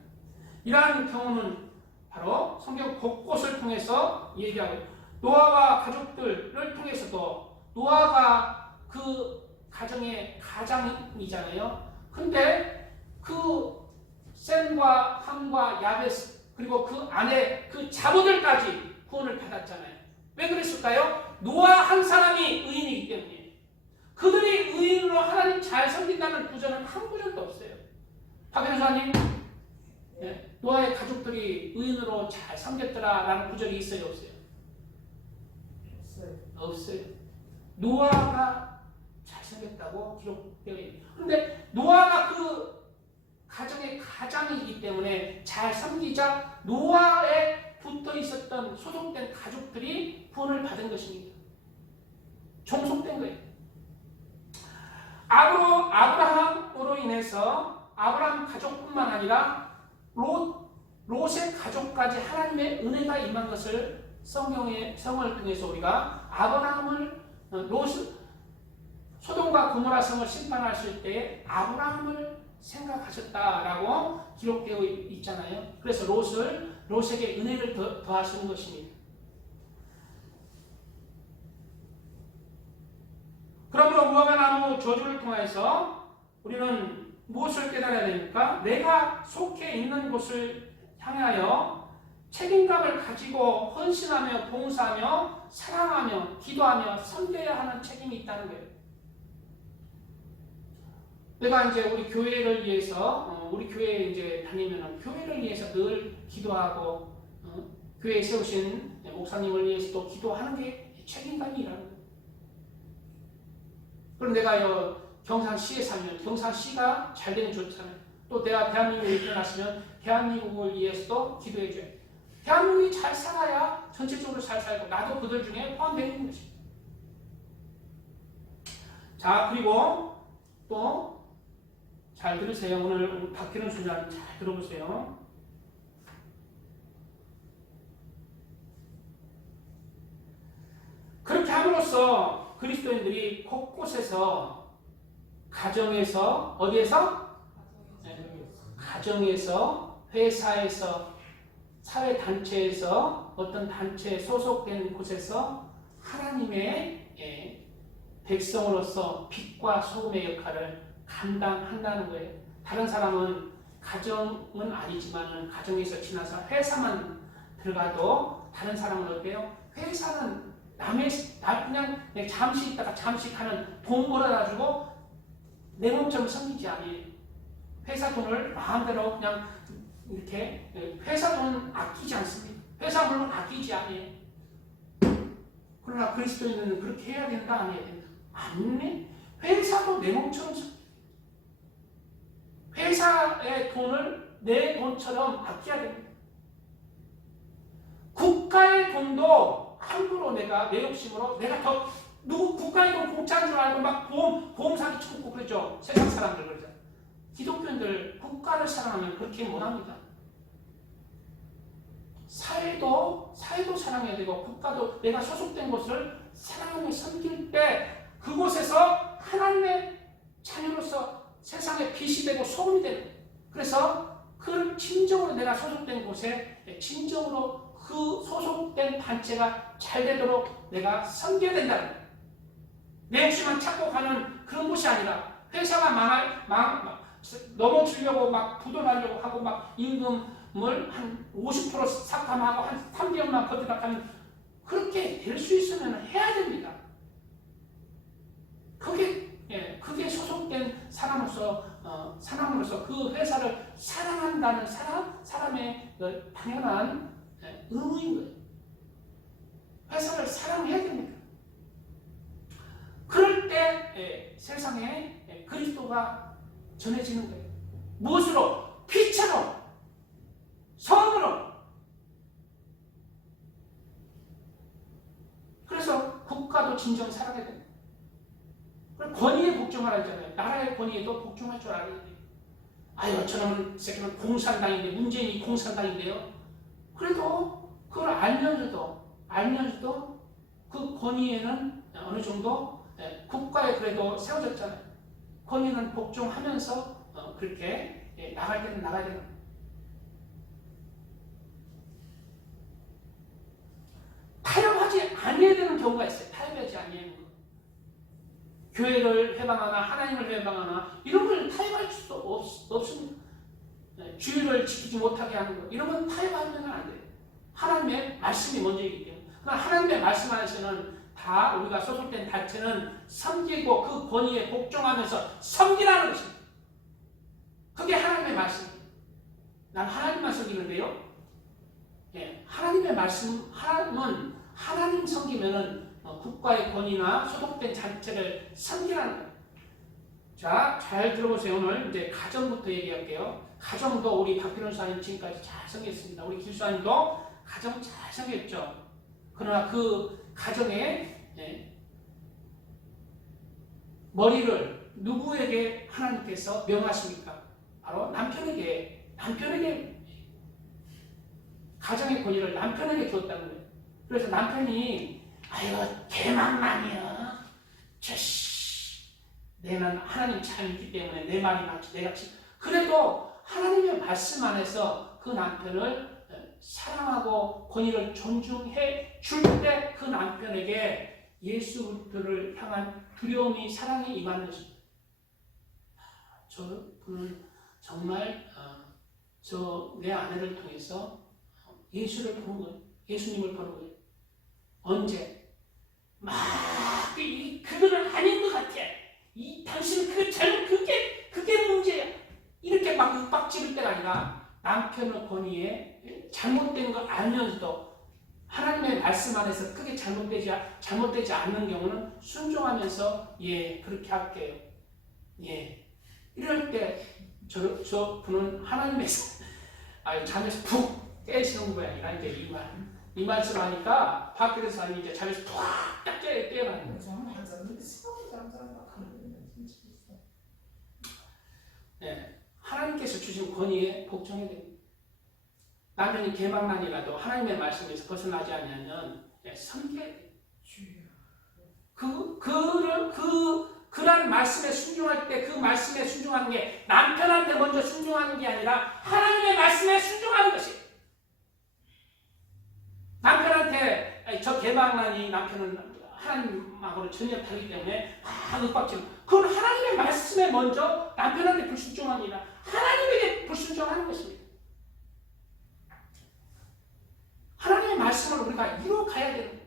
이러한 경우는 바로 성경 곳곳을 통해서 얘기하고 노아와 가족들을 통해서도 노아가 그 가정의 가장이잖아요. 근데 그 셈과 함과 야베스 그리고 그 아내 그 자부들까지 구원을 받았잖아요. 왜 그랬을까요? 노아 한 사람이 의인이기 때문에. 그들이 의인으로 하나님 잘 섬긴다는 구절은 한 구절도 없어요. 박 변호사님, 노아의 가족들이 의인으로 잘 섬겼더라라는 구절이 있어요, 없어요? 없어요. 노아가 잘 섬겼다고 기록되어 있어요. 그런데 노아가 그 가정의 가장이기 때문에 잘 섬기자 노아에 붙어 있었던 소속된 가족들이 구원을 받은 것입니다. 종속된 거예요. 아브라함으로 인해서 아브라함 가족뿐만 아니라 롯의 가족까지 하나님의 은혜가 임한 것을 성을 통해서 우리가 아브라함을 소돔과 고모라 성을 심판하실 때에 아브라함을 생각하셨다라고 기록되어 있잖아요. 그래서 롯에게 은혜를 더하시는 것입니다. 그러므로 무화과나무 저주를 통해서 우리는 무엇을 깨달아야 됩니까? 내가 속해 있는 곳을 향하여 책임감을 가지고 헌신하며 봉사하며 사랑하며 기도하며 섬겨야 하는 책임이 있다는 거예요. 내가 이제 우리 교회를 위해서 우리 교회에 이제 다니면은 교회를 위해서 늘 기도하고 교회에 세우신 목사님을 위해서도 기도하는 게 책임감이라는 거예요. 그럼 내가 경상시에 살면 경상시가 잘 되면 좋잖아요. 또 내가 대한민국에 일어났으면 대한민국을 위해서도 기도해줘요. 대한민국이 잘 살아야 전체적으로 잘 살고 나도 그들 중에 포함되어 있는 것입니다. 자, 그리고 또 잘 들으세요. 오늘 박기론 순장 잘 들어보세요. 그렇게 함으로써 그리스도인들이 곳곳에서 가정에서 어디에서? 가정에서 회사에서 사회단체에서 어떤 단체에 소속된 곳에서 하나님의 백성으로서 빛과 소금의 역할을 감당한다는 거예요. 다른 사람은 가정은 아니지만 가정에서 지나서 회사만 들어가도 다른 사람은 어때요? 회사는 그냥 잠시 있다가 잠시 가는 돈 벌어가지고 내 몸처럼 섬기지 아니에요. 회사 돈을 마음대로 그냥 이렇게 회사 돈 아끼지 않습니다. 회사 물론 아끼지 아니에요. 그러나 그리스도인은 그렇게 해야 된다 안 해야 된다? 아니네. 회사도 내 몸처럼 회사의 돈을 내 돈처럼 아껴야 됩니다. 국가의 돈도 함부로 내 욕심으로 내가 더 국가의 돈 공짜인 줄 알고 막 보험 사기 치고 그러죠. 세상 사람들 그러죠. 기독교인들 국가를 사랑하면 그렇게 못합니다. 사회도 사랑해야 되고 국가도 내가 소속된 곳을 사랑하며 섬길 때 그곳에서 하나님의 자녀로서 세상에 빛이 되고 소금이 되는 거예요. 그래서 그 진정으로 내가 소속된 곳에 진정으로 그 소속된 단체가 잘 되도록 내가 섬겨야 된다는 거예요. 내 욕심만 찾고 가는 그런 곳이 아니라 회사가 넘어지려고 막 부도나려고 하고 막 임금을 한 50% 삭감하고 한 3개월만 버티다 가면 그렇게 될 수 있으면 해야 됩니다. 그게 소속된 사람으로서 그 회사를 사랑한다는 사람의 당연한 의무인 거예요. 회사를 사랑해야 됩니다. 그럴 때 세상에 그리스도가 전해지는 거예요. 무엇으로? 빛으로, 성으로. 그래서 국가도 진정 사랑해야 됩니다. 권위에 복종하라 했잖아요. 나라의 권위에도 복종할 줄 알아야 돼요. 아유 저놈은 새끼는 공산당인데 문재인이 공산당인데요. 그래도 그걸 알면서도 그 권위에는 어느 정도 국가에 그래도 세워졌잖아요. 권위는 복종하면서 그렇게 나갈 때는 나가야 되는 거예요. 타협하지 아니해야 되는 경우가 있어요. 타협하지 아니하는 거. 교회를 해방하나 하나님을 해방하나 이런 걸 타협할 수도 없습니다. 주의를 지키지 못하게 하는 거 이런 건 타협하면 안 돼요. 하나님의 말씀이 먼저이기 때문에. 그러나 하나님의 말씀 안에서는 다 우리가 소속된 단체는 섬기고 그 권위에 복종하면서 섬기라는 것입니다. 그게 하나님의 말씀입니다. 난 하나님만 섬기는데요. 하나님의 말씀, 하나님은 하나님 섬기면은 국가의 권위나 소속된 단체를 섬기라는 거예요. 자, 잘 들어보세요. 오늘 이제 가정부터 얘기할게요. 가정도 우리 박필원 사님 지금까지 잘 섬겼습니다. 우리 길수사님도 가정 잘 섬겼죠. 그러나 그 가정에 머리를 누구에게 하나님께서 명하십니까? 바로 남편에게 가정의 권위를 남편에게 주었다는 거예요. 그래서 남편이 아유 개망만이야. 내는 하나님 잘 믿기 때문에 내 말이 맞지 내가 그래도 하나님의 말씀 안에서 그 남편을 사랑하고 권위를 존중해 줄 때 그 남편에게 예수 그리스도를 향한 두려움이 사랑이 임하는 것입니다. 저분은 정말 내 아내를 통해서 예수를 보는 거예요. 예수님을 보는 거예요. 언제? 그거는 아닌 것 같아. 당신은 그게 문제야. 이렇게 막 윽박지를 때가 아니라 남편의 권위에 잘못된 걸 알면서도 하나님의 말씀 안에서 크게 잘못되지 않는 경우는 순종하면서 그렇게 할게요. 이럴 때 저 분은 하나님의 잠에서 푹 깨시는 거야. 아니라 이제 이 말씀 하니까 밖에서 사람이 이제 잠에서 푹 깨어나는 거예요. 하나님께서 주신 권위에 복종해야 됩니다. 남편이 개망만이라도 하나님의 말씀에서 벗어나지 않으면 섬겨야 돼요. 그런 말씀에 순종할 때 그 말씀에 순종하는 게 남편한테 먼저 순종하는 게 아니라 하나님의 말씀에 순종하는 것이에요. 남편한테 저 개망만이 남편은 하나님하고는 전혀 다르기 때문에 윽박지르. 그건 하나님의 말씀에 먼저 남편한테 불순종하는 게 아니라 하나님에게 불순종하는 것입니다. 하나님의 말씀을 우리가 이루어가야 되는 거예요.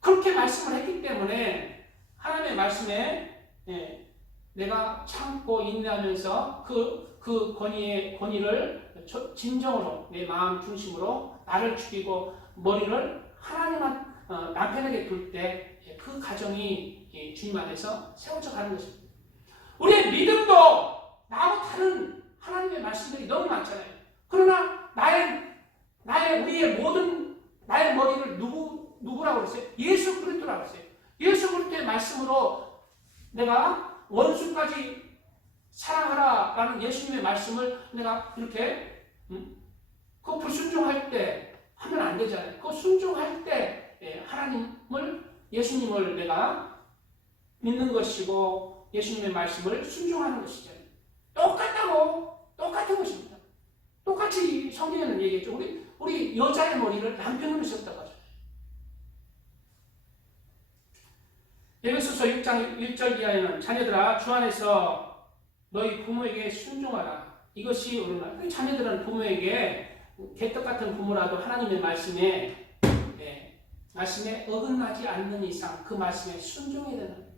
그렇게 말씀을 했기 때문에 하나님의 말씀에 내가 참고 인내하면서 그 권위를 진정으로 내 마음 중심으로 나를 죽이고 머리를 남편에게 둘 때 그 가정이 주님 안에서 세워져 가는 것입니다. 우리의 믿음도 나하고 다른 하나님의 말씀들이 너무 많잖아요. 그러나 우리의 모든 나의 머리를 누구라고 그랬어요? 예수 그리스도라고 그랬어요. 예수 그리스도의 말씀으로 내가 원수까지 사랑하라라는 예수님의 말씀을 내가 이렇게 그 불순종할 때 하면 안 되잖아요. 그 순종할 때 예수님을 내가 믿는 것이고 예수님의 말씀을 순종하는 것이잖아요. 똑같은 것입니다. 똑같이 성경에는 얘기했죠. 우리 여자의 머리를 남편으로 세웠다고 하죠. 에베소서 6장 1절 이하에는 자녀들아 주 안에서 너희 부모에게 순종하라. 이것이 옳으나. 자녀들은 부모에게 개떡 같은 부모라도 하나님의 말씀에 어긋나지 않는 이상 그 말씀에 순종해야 되는 거예요.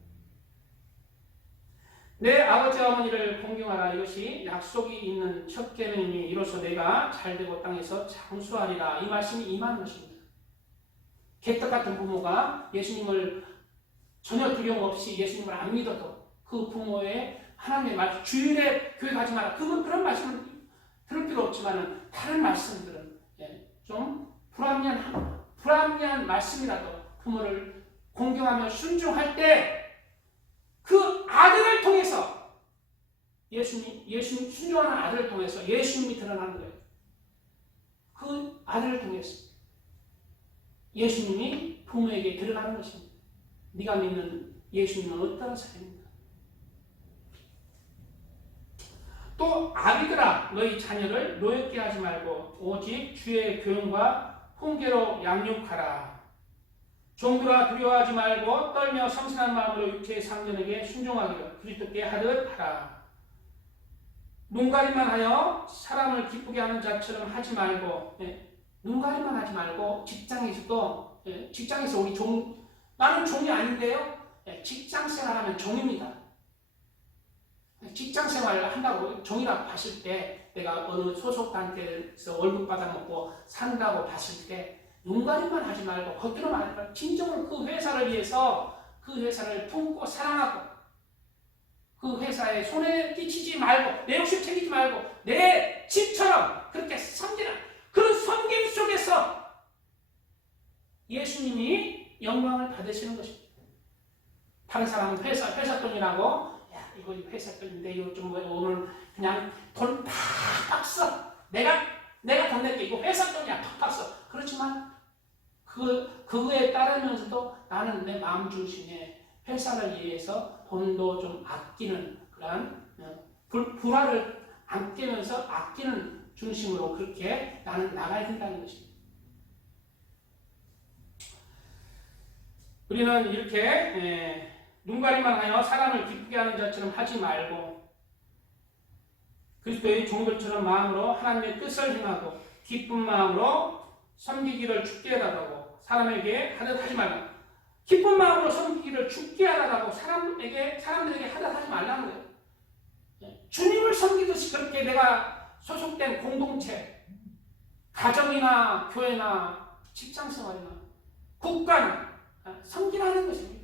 내 아버지와 어머니를 공경하라. 이것이 약속이 있는 첫 계명이니 이로써 내가 잘되고 땅에서 장수하리라. 이 말씀이 임하는 것입니다. 개떡 같은 부모가 예수님을 전혀 두려움 없이 예수님을 안 믿어도 그 부모의 하나님의 말씀, 주일에 교회 가지 마라. 그런 말씀을 들을 필요 없지만 다른 말씀들은 좀 불합리한 말씀이라도 부모를 공경하며 순종할 때 그 아들을 통해서 예수님 순종하는 아들을 통해서 예수님이 드러나는 거예요. 그 아들을 통해서 예수님이 부모에게 들어가는 것입니다. 네가 믿는 예수님은 어떤 사람입니까? 또 아비들아 너희 자녀를 노엽게 하지 말고 오직 주의 교훈과 훈계로 양육하라. 종들아 두려워하지 말고 떨며 성실한 마음으로 육체의 상전에게 순종하기를 그리스도께 하듯 하라. 눈가림만 하여 사람을 기쁘게 하는 자처럼 하지 말고 눈가림만 하지 말고 직장에서도 직장에서 우리 나는 종이 아닌데요. 직장 생활하면 종입니다. 직장 생활을 한다고 종이라고 봤을 때 내가 어느 소속단체에서 월급 받아먹고 산다고 봤을 때 눈가림만 하지 말고 겉으로만 하지 말고 진정으로 그 회사를 위해서 그 회사를 품고 사랑하고 그 회사에 손에 끼치지 말고 내 욕심 챙기지 말고 내 집처럼 그렇게 섬기는 그런 섬김 속에서 예수님이 영광을 받으시는 것입니다. 다른 사람은 회사 돈이라고 야 이거 회사 돈인데 이거 좀 오늘 그냥 돈 팍팍 써. 내가 돈 낼게 이거 회사 돈이야 팍팍 써. 그렇지만 그거에 따르면서도 나는 내 마음 중심에 회사를 위해서 돈도 좀 아끼는 그런 불화를 안 깨면서 아끼는 중심으로 그렇게 나는 나가야 된다는 것입니다. 우리는 이렇게 눈가림만 하여 사람을 기쁘게 하는 자처럼 하지 말고 그리스도의 종들처럼 마음으로 하나님의 뜻을 행하고 기쁜 마음으로 섬기기를 죽게 하라고 사람에게 하듯 하지 말라. 기쁜 마음으로 섬기기를 죽게 하라고 사람들에게 하듯 하지 말라는 거예요. 주님을 섬기듯이 그렇게 내가 소속된 공동체, 가정이나 교회나 직장생활이나 국가나 섬기라는 것입니다.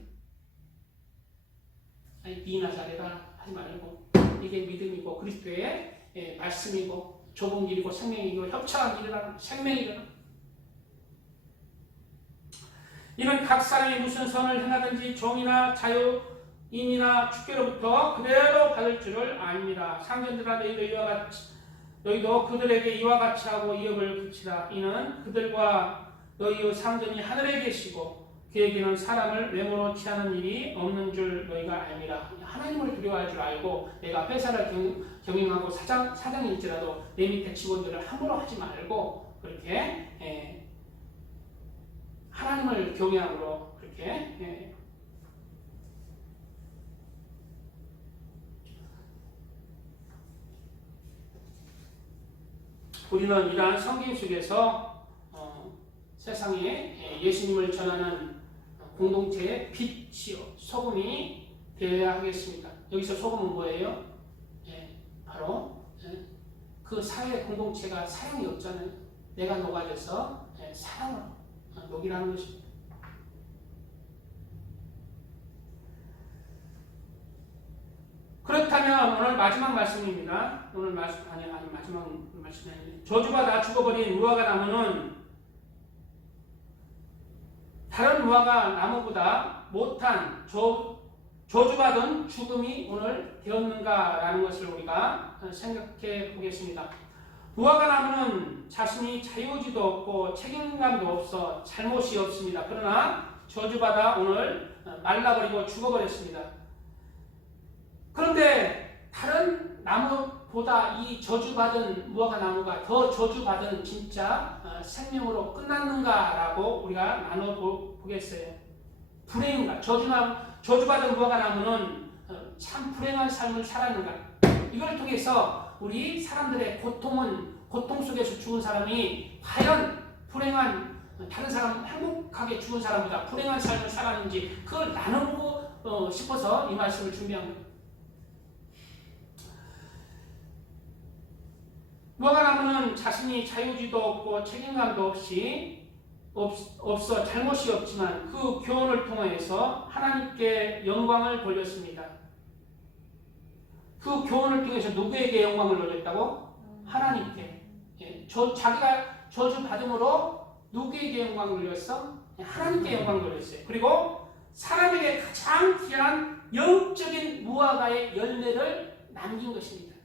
니나 잘해라 하지 말고 이게 믿음이고 그리스도의 말씀이고 좁은 길이고 생명이고 협착한 길이라는 생명이라는 이는 각 사람이 무슨 선을 행하든지 종이나 자유인이나 주께로부터 그대로 받을 줄을 아닙니다. 상전들아 너희도 그들에게 이와 같이 하고 이업을 그치라. 이는 그들과 너희의 상전이 하늘에 계시고 그에게는 사람을 외모로 취하는 일이 없는 줄 너희가 알미라. 하나님을 두려워할 줄 알고 내가 회사를 경영하고 사장일지라도 내 밑에 직원들을 함부로 하지 말고 그렇게 하나님을 경외함으로 그렇게 우리는 이러한 성경 속에서 세상에 예수님을 전하는 공동체의 빛이요 소금이 되어야 하겠습니다. 여기서 소금은 뭐예요? 바로 그 사회 공동체가 사랑이 없잖아요. 내가 녹아져서 사랑을 녹이라는 것입니다. 그렇다면 오늘 마지막 말씀입니다. 오늘 마지막 말씀은 저주받아 죽어버린 무화과 나무는 다른 무화과 나무보다 못한 저주받은 죽음이 오늘 되었는가라는 것을 우리가 생각해 보겠습니다. 무화과 나무는 자신이 자유지도 없고 책임감도 없어 잘못이 없습니다. 그러나 저주받아 오늘 말라버리고 죽어버렸습니다. 그런데 다른 나무보다 이 저주받은 무화과 나무가 더 저주받은 진짜 생명으로 끝났는가라고 우리가 나눠보겠어요. 불행인가? 저주받은 무화과 나무는 참 불행한 삶을 살았는가? 이걸 통해서 우리 사람들의 고통 속에서 죽은 사람이 과연 불행한 다른 사람 행복하게 죽은 사람보다 불행한 삶을 살았는지 그걸 나눠보고 싶어서 이 말씀을 준비한 겁니다. 무화과 나무는 자신이 자유지도 없고 책임감도 없어 잘못이 없지만 그 교훈을 통해서 하나님께 영광을 돌렸습니다. 그 교훈을 통해서 누구에게 영광을 돌렸다고? 하나님께. 자기가 저주받음으로 누구에게 영광을 돌렸어? 하나님께 영광을 돌렸어요. 그리고 사람에게 가장 귀한 영적인 무화과의 열매를 남긴 것입니다.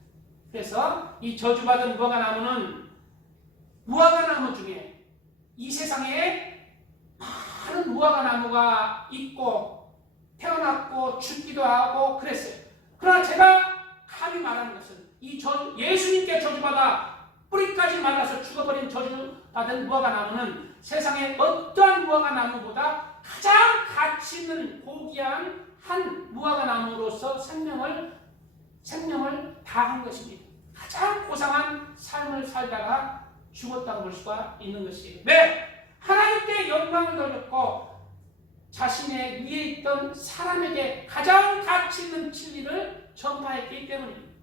그래서 이 저주받은 무화과나무는 무화과나무 중에 이 세상에 많은 무화과나무가 있고 태어났고 죽기도 하고 그랬어요. 그러나 제가 감히 말하는 것은 이 예수님께 저주받아 뿌리까지 말라서 죽어버린 저주받은 무화과나무는 세상의 어떠한 무화과나무보다 가장 가치 있는 고귀한 한 무화과나무로서 생명을 다한 것입니다. 가장 고상한 삶을 살다가 죽었다고 볼 수가 있는 것이에요. 왜? 하나님께 영광을 돌렸고 자신의 위에 있던 사람에게 가장 가치 있는 진리를 전파했기 때문입니다.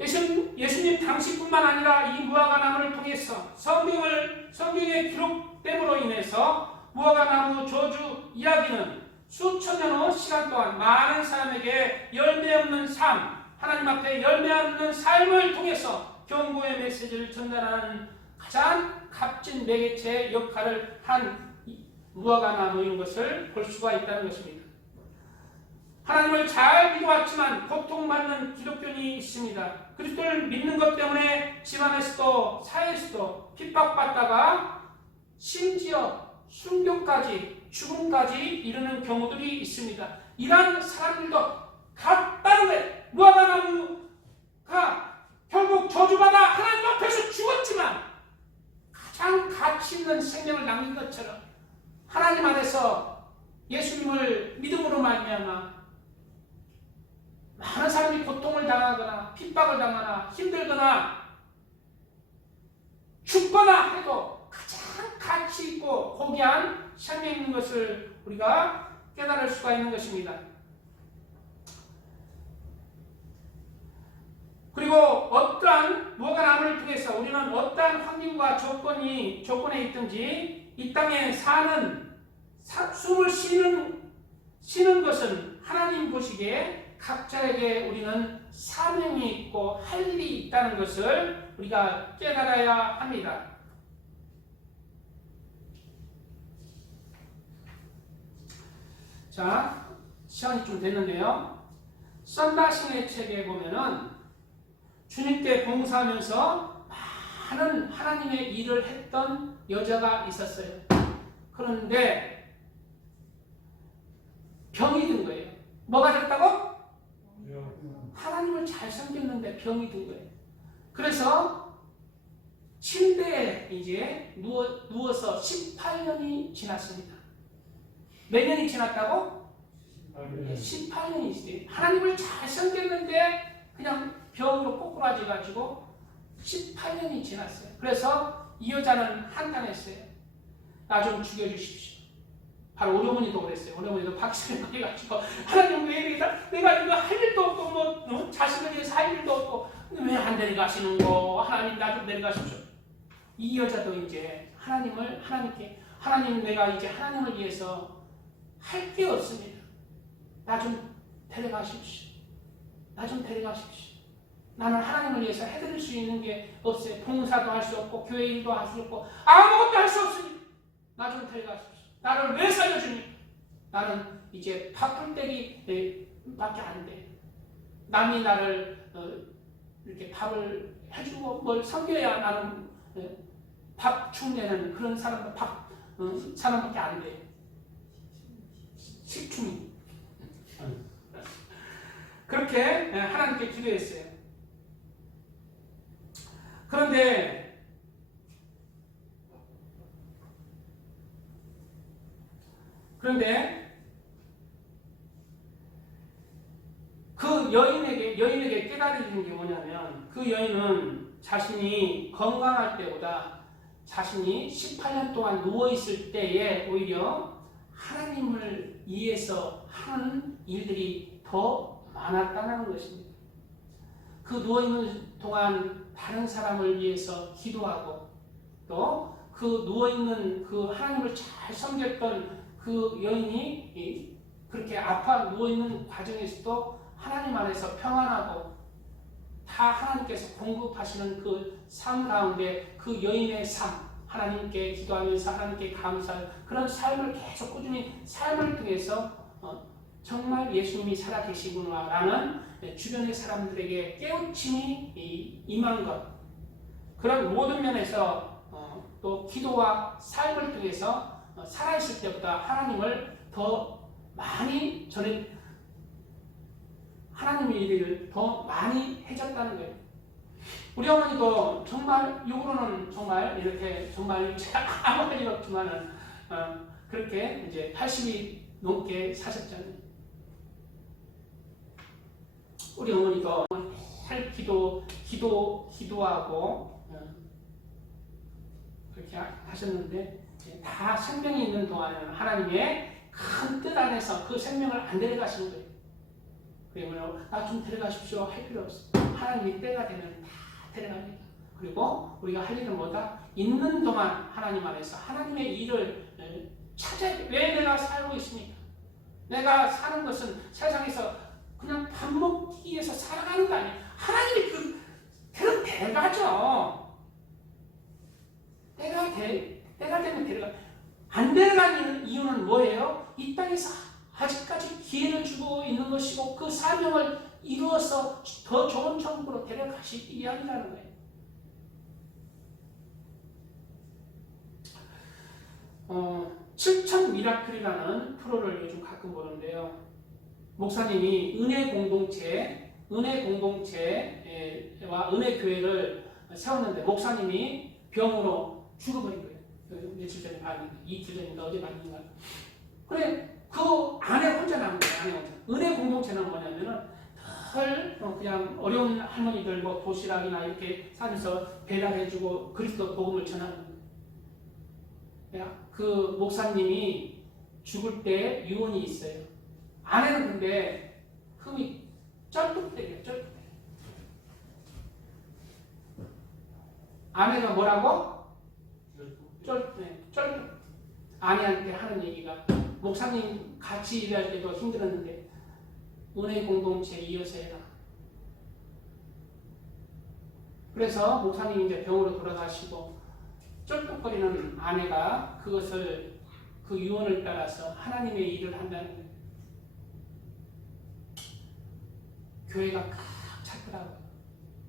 예수님 당시뿐만 아니라 이 무화과나무를 통해서 성경에 기록됨으로 인해서 무화과나무 저주 이야기는 수천 년 후 시간 동안 많은 사람에게 열매 없는 삶, 하나님 앞에 열매 없는 삶을 통해서 경고의 메시지를 전달하는 가장 값진 매개체의 역할을 한 무화과나무인 것을 볼 수가 있다는 것입니다. 하나님을 잘 믿어왔지만 고통받는 기독교인이 있습니다. 그리스도를 믿는 것 때문에 집안에서도 사회에서도 핍박받다가 심지어 순교까지 죽음까지 이르는 경우들이 있습니다. 이러한 사람들도 같다는 무화과나무가 결국 저주받아 하나님 앞에서 죽었지만 가장 가치 있는 생명을 남긴 것처럼 하나님 안에서 예수님을 믿음으로 말미암아 많은 사람이 고통을 당하거나 핍박을 당하나 힘들거나 죽거나 해도 가장 가치 있고 고귀한 생명인 것을 우리가 깨달을 수가 있는 것입니다. 그리고 어떠한 무화과나무를 통해서 우리는 어떠한 환경과 조건에 있든지 이 땅에 숨을 쉬는 것은 하나님 보시기에 각자에게 우리는 사명이 있고 할 일이 있다는 것을 우리가 깨달아야 합니다. 자, 시간이 좀 됐는데요. 썬다신의 책에 보면은 주님께 봉사하면서 많은 하나님의 일을 했던 여자가 있었어요. 그런데 병이 든 거예요. 뭐가 됐다고? 하나님을 잘 섬겼는데 병이 든 거예요. 그래서 침대에 이제 누워서 18년이 지났습니다. 몇 년이 지났다고? 18년이 지났어요. 하나님을 잘 섬겼는데 그냥 병으로 꼬꾸라져가지고 18년이 지났어요. 그래서 이 여자는 한탄했어요. 나 좀 죽여주십시오. 바로 우리 어머니도 그랬어요. 우리 어머니도 박수를 해가지고 하나님 왜 이러다 내가 이거 할 일도 없고 자신을 위해서 할 일도 없고 왜 안 데려가시는 거? 하나님 나 좀 데려가십시오. 이 여자도 이제 하나님 내가 이제 하나님을 위해서 할 게 없습니다. 나 좀 데려가십시오. 나 좀 데려가십시오. 나는 하나님을 위해서 해드릴 수 있는 게 없어요. 봉사도 할 수 없고 교회 일도 할 수 없고 아무것도 할 수 없으니 나 좀 데려가십시오. 나를 왜 살려주니? 나는 이제 밥풀떼기 밖에 안 돼. 남이 나를 이렇게 밥을 해주고 뭘 섬겨야 나는 밥 충내는 그런 사람밖에 안 돼. 식충이. 그렇게 하나님께 기도했어요. 그런데 그 여인에게 깨달아지는 게 뭐냐면 그 여인은 자신이 건강할 때보다 자신이 18년 동안 누워있을 때에 오히려 하나님을 위해서 하는 일들이 더 많았다는 것입니다. 그 누워있는 동안 다른 사람을 위해서 기도하고 또 그 누워있는 그 하나님을 잘 섬겼던 그 여인이 그렇게 누워있는 과정에서도 하나님 안에서 평안하고 다 하나님께서 공급하시는 그 삶 가운데 그 여인의 삶, 하나님께 기도하면서 하나님께 감사할 그런 삶을 계속 꾸준히 삶을 통해서 정말 예수님이 살아계시구나라는 주변의 사람들에게 깨우침이 임한 것, 그런 모든 면에서 또 기도와 삶을 통해서 살아있을 때보다 하나님을 더 많이 하나님의 일을 더 많이 해줬다는 거예요. 우리 어머니도 정말 육으로는 정말 이렇게 정말 아무 할 일 없지만은 그렇게 이제 80이 넘게 사셨잖아요. 우리 어머니도 할 기도하고 그렇게 하셨는데 다 생명이 있는 동안에는 하나님의 큰 뜻 안에서 그 생명을 안 데려가시는 거예요. 그러면 나 좀 데려가십시오 할 필요 없어요. 하나님이 때가 되면 다 데려갑니다. 그리고 우리가 할 일은 뭐다? 있는 동안 하나님 안에서 하나님의 일을 찾아야 돼. 왜 내가 살고 있습니까? 내가 사는 것은 세상에서 그냥 밥 먹기 위해서 살아가는 거 아니에요. 하나님이 데려가죠. 때가 되면 데려가. 안 데려가는 이유는 뭐예요? 이 땅에서 아직까지 기회를 주고 있는 것이고 그 사명을 이루어서 더 좋은 천국으로 데려가시기 위함이라는 거예요. 7천 미라클이라는 프로를 요즘 가끔 보는데요. 목사님이 은혜 공동체와 은혜 교회를 세웠는데 목사님이 병으로 죽어버린 거예요. 며칠 전에 봤는데, 이틀 전인가 어제 봤는가. 그래, 그 안에 혼자 남은 거예요. 안에 혼자. 은혜 공동체는 뭐냐면은 늘 그냥 어려운 할머니들 뭐 도시락이나 이렇게 사면서 배달해주고 그리스도 복음을 전하는 거예요. 그 목사님이 죽을 때 유언이 있어요. 아내는 근데 흠이 쩔뚝대요. 아내가 뭐라고? 쩔뚝. 아내한테 하는 얘기가 목사님 같이 일할 때도 힘들었는데 은혜 공동체 이어서 해라. 그래서 목사님이 이제 병으로 돌아가시고 쩔뚝거리는 아내가 그 유언을 따라서 하나님의 일을 한다는 거예요. 교회가 꽉 찼더라고요.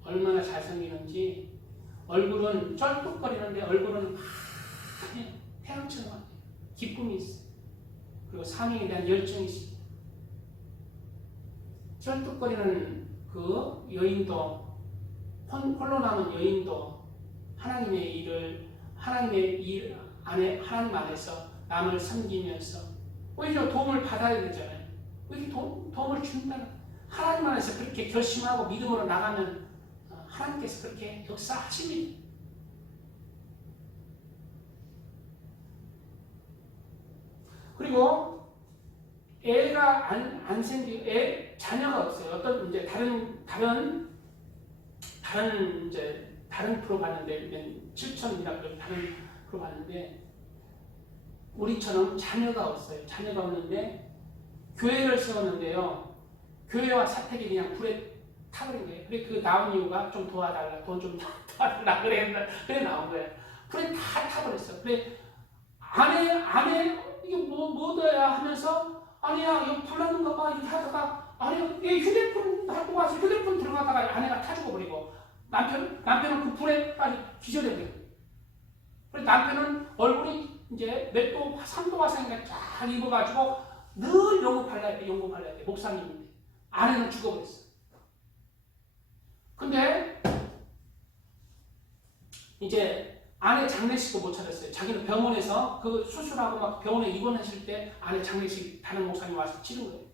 얼마나 잘생기는지 얼굴은 쩔뚝거리는데 얼굴은 태양처럼 기쁨이 있어요. 그리고 사명에 대한 열정이 있어요. 쩔뚝거리는 그 여인도 홀로 남은 여인도 하나님의 일 안에 하나님 안에서 남을 섬기면서 오히려 도움을 받아야 되잖아요. 오히려 도움을 준다는 하나님 안에서 그렇게 결심하고 믿음으로 나가면 하나님께서 그렇게 역사하십니다. 그리고 애가 안 생기고 자녀가 없어요. 어떤 이제 다른 프로 봤는데 7천이라고 다른 프로 봤는데 우리처럼 자녀가 없어요. 자녀가 없는데 교회를 세웠는데요. 교회와 사택이 그냥 불에 타버린 거예요. 그래 그 나온 이유가 좀 도와달라, 돈 좀 도와달라 그래 나온 거예요. 불에 다 타버렸어. 그래 아내 이게 뭐더야 하면서 아니야 이거 불났는가 봐 이렇게 하다가 아니 휴대폰 갖고 와서 휴대폰 들어가다가 아내가 타 죽어버리고 남편은 그 불에 빨리 기절해버려. 그래 남편은 얼굴이 이제 몇 도 3도 화상인가 쫙 입어가지고 늘 연고 발라야 돼. 목사님인데 아내는 죽어버렸어. 근데 이제 아내 장례식도 못 차렸어요. 자기는 병원에서 그 수술하고 막 병원에 입원했을 때 아내 장례식 다른 목사님 와서 치른 거예요.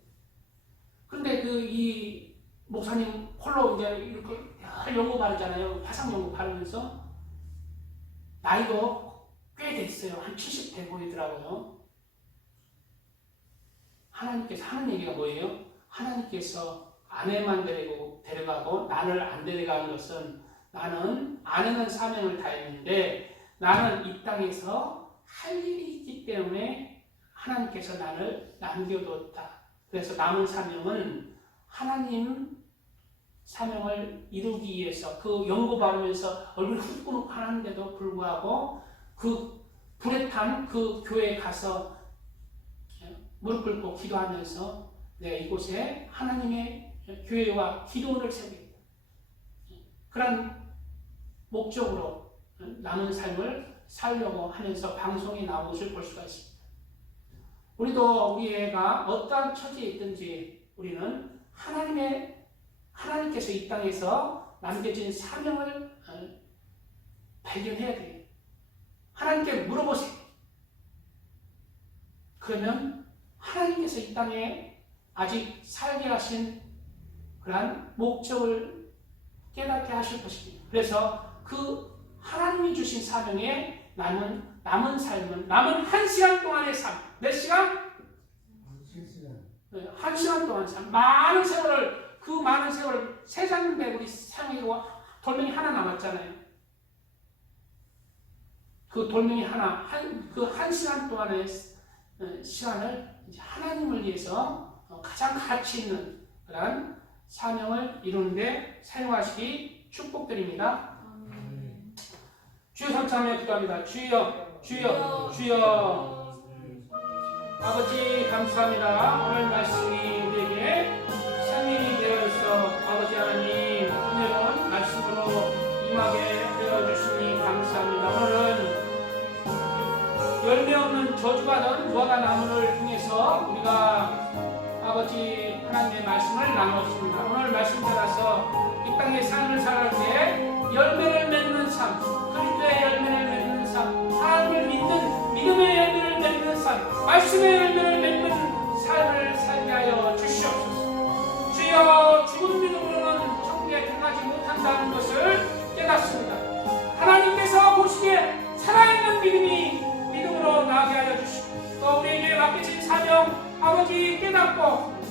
근데 이 목사님 홀로 이제 이렇게 연고 바르잖아요. 화상 연고 바르면서 나이도 꽤 됐어요. 한 70대 보이더라고요. 하나님께서 하는 얘기가 뭐예요? 하나님께서 아내만 데려가고 나를 안 데려가는 것은 나는 아내는 사명을 다했는데 나는 이 땅에서 할 일이 있기 때문에 하나님께서 나를 남겨뒀다. 그래서 남은 사명은 하나님 사명을 이루기 위해서 그 연고 바르면서 얼굴 후끈후끈 하는데도 불구하고 그 불에 탄 그 교회에 가서 무릎 꿇고 기도하면서 이곳에 하나님의 교회와 기도원을 세우겠다. 그런 목적으로 남은 삶을 살려고 하면서 방송에 나온 것을 볼 수가 있습니다. 우리도 우리 애가 어떠한 처지에 있든지 우리는 하나님께서 이 땅에서 남겨진 사명을 발견해야 돼요. 하나님께 물어보세요. 그러면 하나님께서 이 땅에 아직 살게 하신 그러한 목적을 깨닫게 하실 것입니다. 그래서 그 하나님이 주신 사명에 남은 삶은 남은 1시간 동안의 삶. 몇 시간? 1시간. 1시간 동안 삶. 그 많은 세월을 세 장배 우리 사용이고 돌멩이 하나 남았잖아요. 그 돌멩이 하나, 그 1시간 동안의 시간을 이제 하나님을 위해서 가장 가치 있는 그런 사명을 이루는데 사용하시기 축복드립니다. 주여 삼창에 기도합니다. 주여, 주여, 주여. 아버지 감사합니다. 오늘 말씀이 우리에게 생명이 되어 있어 아버지 하나님 오늘은 말씀으로 임하게 되어주시니 감사합니다. 오늘은 열매 없는 저주받은 무화과 나무를 통해서 우리가 아버지 하나님의 말씀을 나누었습니다. 오늘 말씀 따라서 이 땅의 삶을 살아갈 때 열매를 맺는 삶, 그리스도의 열매를 맺는 삶, 하나님을 믿는 믿음의 열매를 맺는 삶, 말씀의 열매를 맺는 삶을 살게 하여 주시옵소서. 주여, 죽은 믿음으로는 천국에 들어가지 못한다는 것을 깨닫습니다. 하나님께서 보시기에 살아있는 믿음으로 나게 하여 주시고 또 우리에게 맡겨진 사명 아버지 깨닫고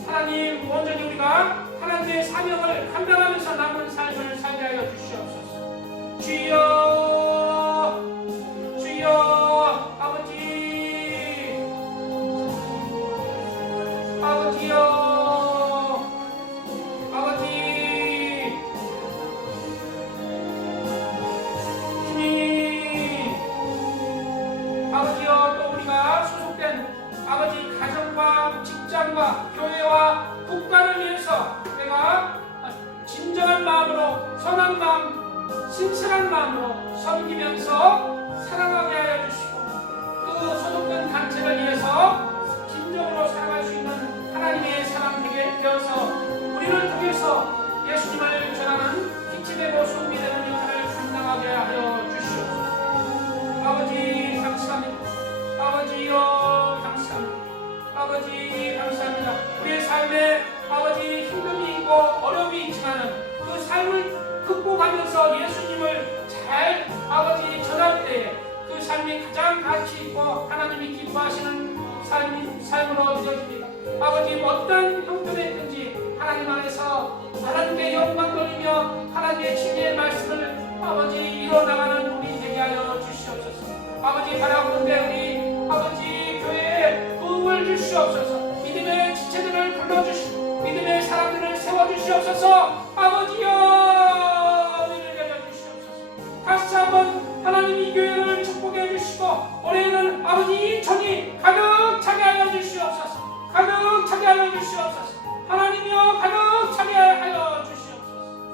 하나님 온전히 우리가 하나님의 사명을 감당하면서 남은 삶을 살게 하여 주시옵소서. 주여, 주여, 아버지요, 아버지, 주님, 아버지요, 또 우리가 소속된 아버지 가정과 직장과 교회와 국가를 위해서 내가 진정한 마음으로 선한 마음, 신실한 마음으로 섬기면서 사랑하게 하여 주시고 그 소속된 단체를 위해서 진정으로 살아갈 수 있는 하나님의 사람 되게 되어서 우리를 통해서 예수님을 전하는 빛이 되고 소금이 되는 역할을 감당하게 하여 주시옵소서. 아버지 감사합니다. 아버지요 감사합니다. 아버지 감사합니다. 우리의 삶에 아버지 힘듦이 있고 어려움이 있지만은 그 삶을 극복하면서 예수님을 잘 아버지 전할 때에 그 삶이 가장 가치 있고 하나님이 기뻐하시는 삶으로 되어집니다. 아버지 어떤 형편에 있든지 하나님 안에서 하나님께 영광 돌리며 하나님의 진리의 말씀을 아버지 이뤄나가는 우리 되게 하여 주시옵소서. 아버지 바라보는데 우리 아버지 교회에 도움을 주시옵소서. 믿음의 지체들을 불러주시고 믿음의 사람들을 세워주시옵소서. 아버지여 우리를 내려주시옵소서. 다시 한번 하나님 이 교회를 축복해 주시고 올해는 아버지 인천이 가득 차게 하여 주시옵소서. 가득 차게 하여 주시옵소서. 하나님이여 가득